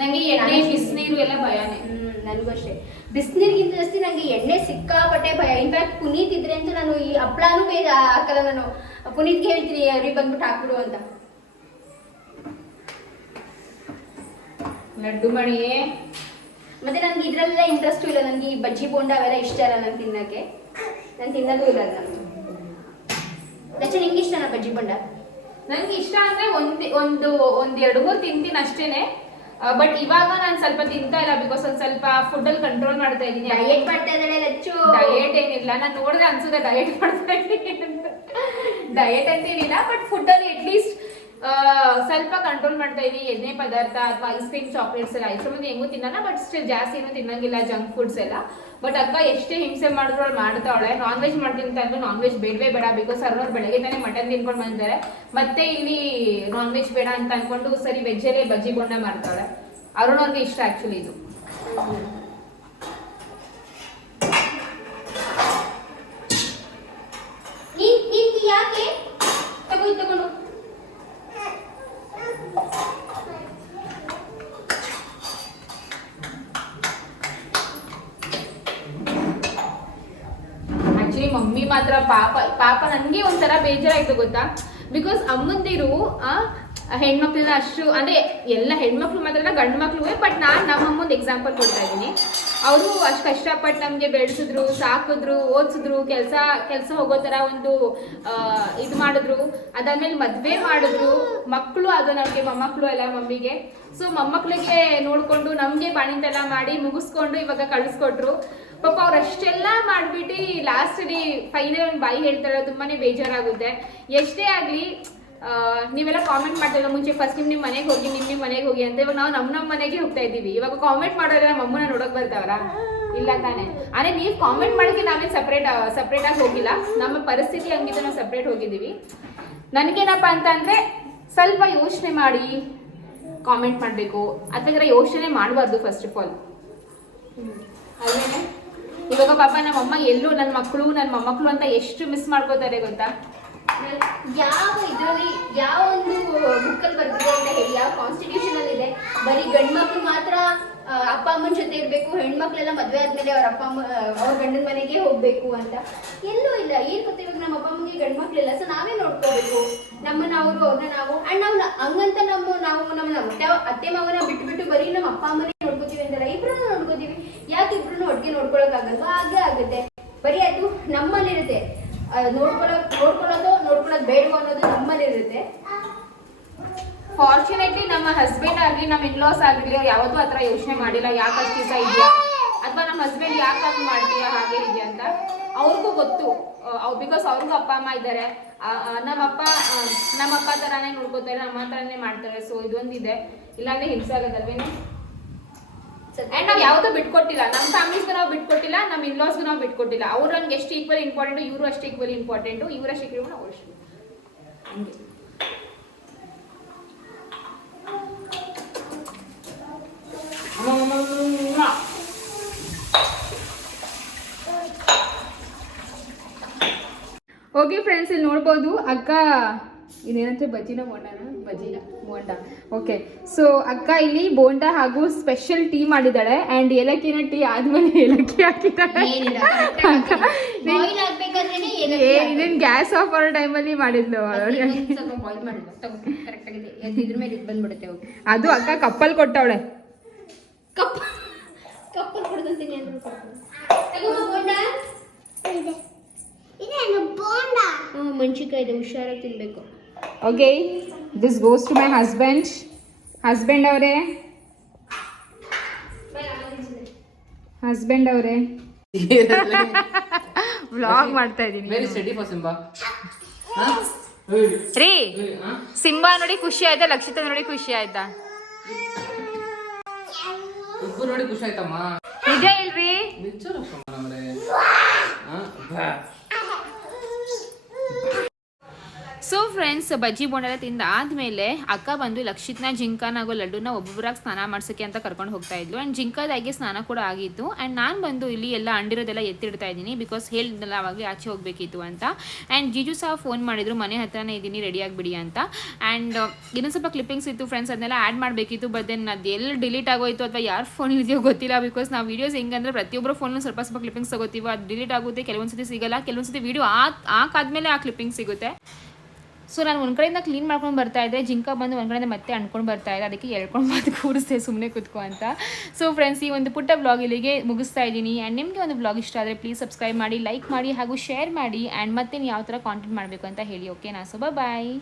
ನಂಗೆ ಎಣ್ಣೆ ಬಿಸಿನೀರು ಎಲ್ಲ ಭಯನೇ. ನನಗೂ ಅಷ್ಟೇ. ಬಿಸಿನೀರಿಗಿಂತ ಜಾಸ್ತಿ ನಂಗೆ ಎಣ್ಣೆ ಸಿಕ್ಕಾಪಟ್ಟೆ ಭಯ. ಇನ್ಫ್ಯಾಕ್ಟ್ ಪುನೀತ್ ಇದ್ರೆ ಅಂತೂ ನಾನು ಈ ಹಪ್ಳಾನು ಬೇಗ ಹಾಕಲ್ಲ ನಾನು. ಪುನೀತ್ಗೆ ಹೇಳ್ತೀನಿ ಅವ್ರಿಗೆ ಬಂದ್ಬಿಟ್ಟು ಹಾಕ್ಬಿಡು ಅಂತ. ಲಡ್ಡು ಮಣಿ. ಮತ್ತೆ ನನಗೆ ಇದ್ರಲ್ಲ ಇಂಟ್ರೆಸ್ಟು ಇಲ್ಲ. ನನಗೆ ಈ ಬಜ್ಜಿ ಬೋಂಡ ಅವೆಲ್ಲ ಇಷ್ಟ ಇಲ್ಲ ನಾನು ತಿನ್ನಕ್ಕೆ. ನಾನು ತಿನ್ನೋದು ಇಲ್ಲ ನಾನು ಲಚ್ಚ ನಿಂಗೆ ಇಷ್ಟನಾ ಬಜ್ಜಿ ಬೋಂಡ? ನಂಗೆ ಇಷ್ಟ ಅಂದ್ರೆ ಒಂದ್ ಒಂದು ಒಂದ್ ಎರಡು ಮೂರು ತಿಂತೀನಿ ಅಷ್ಟೇನೆ. ಬಟ್ ಇವಾಗ ನಾನು ಸ್ವಲ್ಪ ತಿಂತಾ ಇಲ್ಲ ಬಿಕಾಸ್ ಒಂದ್ ಸ್ವಲ್ಪ ಫುಡ್ ಅಲ್ಲಿ ಕಂಟ್ರೋಲ್ ಮಾಡ್ತಾ ಇದ್ದೀನಿ ಡಯಟ್ ಮಾಡ್ತಾ ಇದ್ದಾಳೆ ಲಚ್ಚು ಡಯಟ್ ಏನಿಲ್ಲ. ನಾನು ನೋಡಿದ್ರೆ ಅನ್ಸುತ್ತೆ ಡಯಟ್ ಮಾಡ್ತಾ ಇದ್ದೀನಿ ಅಂತ. ಡಯಟ್ ಅಂತ ಏನಿಲ್ಲ ಬಟ್ ಫುಡ್ ಅಲ್ಲಿ ಅಟ್ಲೀಸ್ಟ್ ಸ್ವಲ್ಪ ಕಂಟ್ರೋಲ್ ಮಾಡ್ತಾ ಇದ್ದೀವಿ ಎಣ್ಣೆ ಪದಾರ್ಥ ಅಥವಾ ಐಸ್ ಕ್ರೀಮ್ ಚಾಕ್ಲೇಟ್ಸ್ ಎಲ್ಲ. ಐಸ್ ಕ್ರೀಮ್ ಹೆಂಗೂ ತಿನ್ನಲ್ಲ ಬಟ್ ಸ್ಟಿಲ್ ಜಾಸ್ತಿ ಏನು ತಿನ್ನಂಗಿಲ್ಲ ಜಂಕ್ ಫುಡ್ಸ್ ಎಲ್ಲ. ಬಟ್ ಅಕ್ಕ ಎಷ್ಟೇ ಹಿಂಸೆ ಮಾಡಿದ್ರು ಅವ್ಳು ಮಾಡ್ತಾವಳೆ. ನಾನ್ ವೆಜ್ ಮಾಡ್ತೀನಿ ಅಂದ್ರೆ ನಾನ್ ವೆಜ್ ಬೇಡವೇ ಬೇಡ ಬಿಕಾಸ್ ಅವ್ರವ್ರು ಬೆಳಗ್ಗೆ ತಾನೇ ಮಟನ್ ತಿನ್ಕೊಂಡು ಬಂದಿದ್ದಾರೆ. ಮತ್ತೆ ಇಲ್ಲಿ ನಾನ್ ವೆಜ್ ಬೇಡ ಅಂತ ಅನ್ಕೊಂಡು ಸರಿ ವೆಜ್ಜಲ್ಲೇ ಬಜ್ಜಿ ಬೋಂಡ ಮಾಡ್ತಾವಳೆ ಅವ್ರಿಗೆ ಇಷ್ಟ ಆಕ್ಚುಲಿ ಇದು. ಯಾಕೆ? ತಗೊಂಡು ಆಕ್ಚುಲಿ ಮಮ್ಮಿ ಮಾತ್ರ ಪಾಪ ಪಾಪ ನನಗೆ ಒಂಥರ ಬೇಜಾರಾಯ್ತು ಗೊತ್ತಾ? ಬಿಕಾಸ್ ಅಮ್ಮಂದಿರು, ಆ, ಹೆಣ್ಮಕ್ಳನ್ನ ಅಷ್ಟು, ಅಂದ್ರೆ ಎಲ್ಲ ಹೆಣ್ಮಕ್ಳು ಮಾತ್ರ ಗಂಡು ಮಕ್ಳು ಬಟ್ ನಾನು ನಮ್ಮ ಅಮ್ಮಂದು ಎಕ್ಸಾಂಪಲ್ ಕೊಡ್ತಾ ಇದ್ದೀನಿ. ಅವರು ಅಷ್ಟು ಕಷ್ಟಪಟ್ಟು ನಮಗೆ ಬೆಳೆಸಿದ್ರು, ಸಾಕಿದ್ರು, ಓದಿಸಿದ್ರು, ಕೆಲಸ ಕೆಲಸ ಹೋಗೋ ಥರ ಒಂದು ಇದು ಮಾಡಿದ್ರು. ಅದಾದ್ಮೇಲೆ ಮದುವೆ ಮಾಡಿದ್ರು. ಮಕ್ಕಳು ಅದು ನಮಗೆ, ಮೊಮ್ಮಕ್ಕಳು ಎಲ್ಲ ಮಮ್ಮಿಗೆ. ಸೊ ಮೊಮ್ಮಕ್ಕಳಿಗೆ ನೋಡಿಕೊಂಡು ನಮಗೆ ಬಾಣಿಂತೆಲ್ಲ ಮಾಡಿ ಮುಗಿಸ್ಕೊಂಡು ಇವಾಗ ಕಳಿಸ್ಕೊಟ್ರು. ಪಾಪ ಅವ್ರು ಅಷ್ಟೆಲ್ಲ ಮಾಡ್ಬಿಟ್ಟು ಲಾಸ್ಟ್ ಫೈನಲ್ ಒಂದು ಬಾಯಿ ಹೇಳ್ತಾರೆ ತುಂಬಾನೇ ಬೇಜಾರಾಗುತ್ತೆ. ಎಷ್ಟೇ ಆಗ್ಲಿ ಆ, ನೀವೆಲ್ಲ ಕಾಮೆಂಟ್ ಮಾಡ್ತಾ ಮುಂಚೆ ಫಸ್ಟ್ ನಿಮ್ ನಿಮ್ ಮನೆಗೆ ಹೋಗಿ ನಿಮ್ ನಿಮ್ ಮನೆಗೆ ಹೋಗಿ ಅಂತ ಇವಾಗ ನಾವು ನಮ್ ನಮ್ ಮನೆಗೆ ಹೋಗ್ತಾ ಇದೀವಿ ಇವಾಗ ಕಾಮೆಂಟ್ ಮಾಡೋದ್ರೆ ನಮ್ಮ ಅಮ್ಮನ ನೋಡಕ್ ಇಲ್ಲ ತಾನೆ. ಅಂದ್ರೆ ನೀವು ಕಾಮೆಂಟ್ ಮಾಡಕ್ಕೆ ನಾವೇ ಸಪ್ರೇಟ್ ಸಪ್ರೇಟ್ ಆಗಿ ಹೋಗಿಲ್ಲ. ನಮ್ಮ ಪರಿಸ್ಥಿತಿ ಹಂಗಿದ್ದು ನಾವು ಸಪ್ರೇಟ್ ಹೋಗಿದ್ದೀವಿ. ನನಗೇನಪ್ಪ ಅಂತ ಅಂದ್ರೆ ಸ್ವಲ್ಪ ಯೋಚನೆ ಮಾಡಿ ಕಾಮೆಂಟ್ ಮಾಡಬೇಕು. ಅಥವಾ ಯೋಚನೆ ಮಾಡಬಾರ್ದು ಫಸ್ಟ್ ಆಫ್ ಆಲ್ ಅಲ್ವೇನೆ? ಇವಾಗ ಪಾಪ ನಮ್ಮ ಅಮ್ಮ ಎಲ್ಲೂ ನನ್ನ ಮಕ್ಕಳು ನನ್ನ ಮೊಮ್ಮಕ್ಕಳು ಅಂತ ಎಷ್ಟು ಮಿಸ್ ಮಾಡ್ಕೋತಾರೆ ಗೊತ್ತಾ? ಯಾವ ಇದರಲ್ಲಿ ಯಾವ ಒಂದು ಬುಕ್ಕಲ್ಲಿ ಬರ್ತಿದೆ ಅಂತ ಹೇಳಿ, ಯಾವ ಕಾನ್ಸ್ಟಿಟ್ಯೂಷನ್ ಅಲ್ಲಿ ಇದೆ, ಬರೀ ಗಂಡ್ ಮಕ್ಳು ಮಾತ್ರ ಅಪ್ಪ ಅಮ್ಮನ ಜೊತೆ ಇರ್ಬೇಕು, ಹೆಣ್ಮಕ್ಳೆಲ್ಲ ಮದ್ವೆ ಆದ್ಮೇಲೆ ಅವ್ರ ಅಪ್ಪ ಅಮ್ಮ ಅವ್ರ ಗಂಡನ ಮನೆಗೆ ಹೋಗ್ಬೇಕು ಅಂತ. ಎಲ್ಲೂ ಇಲ್ಲ, ಏನ್ ಗೊತ್ತಾ ಇವಾಗ ನಮ್ಮ ಅಪ್ಪ ಅಮ್ಮಗೆ ಗಂಡ್ ಮಕ್ಳಿಲ್ಲ ಸೊ ನಾವೇ ನೋಡ್ಕೋಬೇಕು. ನಮ್ಮನ್ನ ಅವರು, ಅವ್ರನ್ನ ನಾವು ಅಣ್ಣ ನಾವು ನ- ಹಂಗಂತ ನಮ್ಮ, ನಾವು ನಮ್ಮ ನಮ್ಮ ಅತ್ತೆ ಅತ್ತೆ ಮಾವನ ಬಿಟ್ಟು ಬಿಟ್ಟು ಬರೀ ನಮ್ಮ ಅಪ್ಪ ಅಮ್ಮನೇ ನೋಡ್ಕೋತೀವಿ ಅಂತಲ್ಲ ಇಬ್ರು ನೋಡ್ಕೋತೀವಿ ಯಾಕೆ ಇಬ್ರು ಒಟ್ಟಿಗೆ ನೋಡ್ಕೊಳಕ್ ಆಗಲ್ವಾ ಹಾಗೆ ಆಗುತ್ತೆ. ಬರೀ ಅದು ನಮ್ಮಲ್ಲಿರುತ್ತೆ. ನೋಡ್ಕೊಳಕ್, ನೋಡ್ಕೊಳ್ಳೋದು ನೋಡ್ಕೊಳ್ಳೋದು ಬೇಡವೋ ಅನ್ನೋದು ನಮ್ಮಲ್ಲಿರುತ್ತೆ. ಫಾರ್ಚುನೇಟ್ಲಿ ನಮ್ಮ ಹಸ್ಬೆಂಡ್ ಆಗಲಿ, ನಮ್ಮ ಇನ್ಲಾಸ್ ಆಗಲಿ, ಅವ್ರು ಯಾವತ್ತೂ ಆ ಯೋಚನೆ ಮಾಡಿಲ್ಲ. ಯಾಕೆ ಅಷ್ಟು ದಿವಸ ಇದೆಯಾ? ಅಥವಾ ನಮ್ಮ ಹಸ್ಬೆಂಡ್ ಯಾಕೆ ಅದು ಮಾಡ್ತೀಯಾ? ಹಾಗೆ ಇದೆಯಾ ಅಂತ. ಅವ್ರಿಗೂ ಗೊತ್ತು. ಅವ್ರು ಬಿಕಾಸ್ ಅವ್ರಿಗೂ ಅಪ್ಪ, ಅಮ್ಮ ಇದ್ದಾರೆ. ನಮ್ಮಪ್ಪ ನಮ್ಮಪ್ಪ ಥರನೇ ನೋಡ್ಕೋತಾರೆ, ನಮ್ಮ ಥರನೇ ಮಾಡ್ತಾರೆ. ಸೊ ಇದೊಂದಿದೆ. ಇಲ್ಲಾಂದ್ರೆ ಹಿಂಸೆ ಆಗೋದಲ್ವೇನೆ? ಆ್ಯಂಡ್ ನಾವು ಯಾವತ್ತೂ ಬಿಟ್ಕೊಟ್ಟಿಲ್ಲ. ನಮ್ಮ ಫ್ಯಾಮಿಲೀಸ್ಗೂ ನಾವು ಬಿಟ್ಕೊಟ್ಟಿಲ್ಲ ನಮ್ಮ ಇನ್ಲಾಸ್ಗೂ ನಾವು ಬಿಟ್ಕೊಟ್ಟಿಲ್ಲ. ಅವ್ರು ನಮ್ಗೆ ಎಷ್ಟು ಈಕ್ವಲ್ ಇಂಪಾರ್ಟೆಂಟ್ ಇವರು ಅಷ್ಟು ಈಕ್ವಲ್ ಇಂಪಾರ್ಟೆಂಟ್ ಇವರಷ್ಟು ಈಕ್ವಲ್ ನಾವು ಅಷ್ಟು ಹಂಗೆ. ಓಕೆ ಫ್ರೆಂಡ್ಸ್ ಇಲ್ಲಿ ನೋಡ್ಬೋದು ಅಕ್ಕ ಇದೇನಂತೆ ಬಜಿನ ಬೋಂಡನ? ಬಜಿನ ಬೋಂಡ. ಓಕೆ ಸೊ ಅಕ್ಕ ಇಲ್ಲಿ ಬೋಂಡ ಹಾಗೂ ಸ್ಪೆಷಲ್ ಟೀ ಮಾಡಿದ್ದಾಳೆ. ಆ್ಯಂಡ್ ಏಲಕ್ಕಿನ ಟೀ ಆದ್ಮೇಲೆ ಏಲಕ್ಕಿ ಹಾಕಿದ್ದಾಳೆ. ಏ, ಇದನ್ ಗ್ಯಾಸ್ ಆಫ್ ಮಾಡೋ ಟೈಮಲ್ಲಿ ಮಾಡಿದ್ಲು ಅದು ಅಕ್ಕ ಕಪ್ಪಲ್ ಕೊಟ್ಟವಳೆ. ಕಪ್ ಕಪ್ಪಲ್ಲಿ ಕೊಡ್ದಂತೀನಿ ಅಂದ್ರು ತಗೋ ಬೋಂಡ. ಹ್ಮ್ ಮೆಣಸಿನ್ಕಾಯಿ ಇದೆ ಹುಷಾರಾಗಿ ತಿನ್ಬೇಕು. Okay this goes to my husband husband ಅವರೇ ಹಸ್ಬೆಂಡ್ ಅವರೇ ವ್ಲಾಗ್ ಮಾಡ್ತಾ ಇದ್ದೀನಿ ರೀ ಸಿಂಬಾ ನೋಡಿ ಖುಷಿ ಆಯ್ತಾ? ಲಕ್ಷಿತ ನೋಡಿ ಖುಷಿ ಆಯ್ತಾ? ನೋಡಿ ಖುಷಿ ಆಯ್ತಮ್ಮ. ನಿಜ ಇಲ್ರಿ ನಿಜ ಲಕ್ಷ್ಮಣವ್ರೆ ಸೊ ಫ್ರೆಂಡ್ಸ್ ಬಜ್ಜಿ ಬೋಂಡೆಲ್ಲ ತಿಂದ ಆದಮೇಲೆ ಅಕ್ಕ ಬಂದು ಲಕ್ಷಿತ್ನ ಜಿಂಕನಾಗೋ ಲಡ್ಡುನ ಒಬ್ಬೊಬ್ಬರಾಗಿ ಸ್ನಾನ ಮಾಡ್ಸೋಕ್ಕೆ ಅಂತ ಕರ್ಕೊಂಡು ಹೋಗ್ತಾ ಇದ್ಲು. ಆ್ಯಂಡ್ ಜಿಂಕದಾಗೆ ಸ್ನಾನ ಕೂಡ ಆಗಿತ್ತು ಆ್ಯಂಡ್ ನಾನು ಬಂದು ಇಲ್ಲಿ ಎಲ್ಲ ಅಂಡಿರೋದೆಲ್ಲ ಎತ್ತಿಡ್ತಾ ಇದ್ದೀನಿ ಬಿಕಾಸ್ ಹೇಳಿದ್ನಲ್ಲ ಆವಾಗಲೇ ಆಚೆ ಹೋಗಬೇಕಿತ್ತು ಅಂತ. ಆ್ಯಂಡ್ ಜಿಜು ಸಹ ಫೋನ್ ಮಾಡಿದ್ರು, ಮನೆ ಹತ್ರನೇ ಇದ್ದೀನಿ ರೆಡಿ ಆಗಿಬಿಡಿ ಅಂತ. ಆ್ಯಂಡ್ ಇನ್ನೊಂದು ಸ್ವಲ್ಪ ಕ್ಲಿಪ್ಪಿಂಗ್ಸ್ ಇತ್ತು ಫ್ರೆಂಡ್ಸ್ ಅದನ್ನೆಲ್ಲ ಆ್ಯಡ್ ಮಾಡಬೇಕಿತ್ತು ಬಟ್ ದೆನ್ ಅದು ಎಲ್ಲಿ ಡಿಲೀಟ್ ಆಗೋಯ್ತು ಅಥವಾ ಯಾರು ಫೋನ್ ಇದೆಯೋ ಗೊತ್ತಿಲ್ಲ ಬಿಕಾಸ್ ನಾವು ವೀಡಿಯೋಸ್ ಹೆಂಗಂದ್ರೆ ಪ್ರತಿಯೊಬ್ಬರು ಫೋನ್ ಸ್ವಲ್ಪ ಸ್ವಲ್ಪ ಕ್ಲಿಪ್ಪಿಂಗ್ಸ್ ತಗೋತೀವಿ, ಅದು ಡಿಲೀಟ್ ಆಗುತ್ತೆ ಕೆಲವೊಂದು ಸತಿ ಸಿಗಲ್ಲ ಕೆಲವೊಂದು ಸತಿ ವೀಡಿಯೋ ಹಾಕಾದ್ಮೇಲೆ ಆ ಕ್ಲಿಪ್ಪಿಂಗ್ ಸಿಗುತ್ತೆ. ಸೊ ನಾನು ಒಂದು ಕಡೆಯಿಂದ ಕ್ಲೀನ್ ಮಾಡ್ಕೊಂಡು ಬರ್ತಾ ಇದ್ದೆ ಜಿಂಕ ಬಂದು ಒಂದು ಕಡೆಯಿಂದ ಮತ್ತೆ ಅನ್ಕೊಂಡು ಬರ್ತಾ ಇದೆ. ಅದಕ್ಕೆ ಎಳ್ಕೊಂಡು ಬಂದು ಕೂರಿಸ್ದೆ ಸುಮ್ಮನೆ ಕುತ್ಕೊ ಅಂತ. ಸೊ ಫ್ರೆಂಡ್ಸ್ ಈ ಒಂದು ಪುಟ್ಟ ಬ್ಲಾಗ್ ಇಲ್ಲಿಗೆ ಮುಗಿಸ್ತಾ ಇದ್ದೀನಿ. ಆ್ಯಂಡ್ ನಿಮಗೆ ಒಂದು ಬ್ಲಾಗ್ ಇಷ್ಟ ಆದರೆ ಪ್ಲೀಸ್ ಸಬ್ಸ್ಕ್ರೈಬ್ ಮಾಡಿ ಲೈಕ್ ಮಾಡಿ ಹಾಗೂ ಶೇರ್ ಮಾಡಿ. ಆ್ಯಂಡ್ ಮತ್ತೆ ನೀವು ಯಾವ ಥರ ಕಾಂಟೆಂಟ್ ಮಾಡಬೇಕು ಅಂತ ಹೇಳಿ ಓಕೆ ನಾ? So bye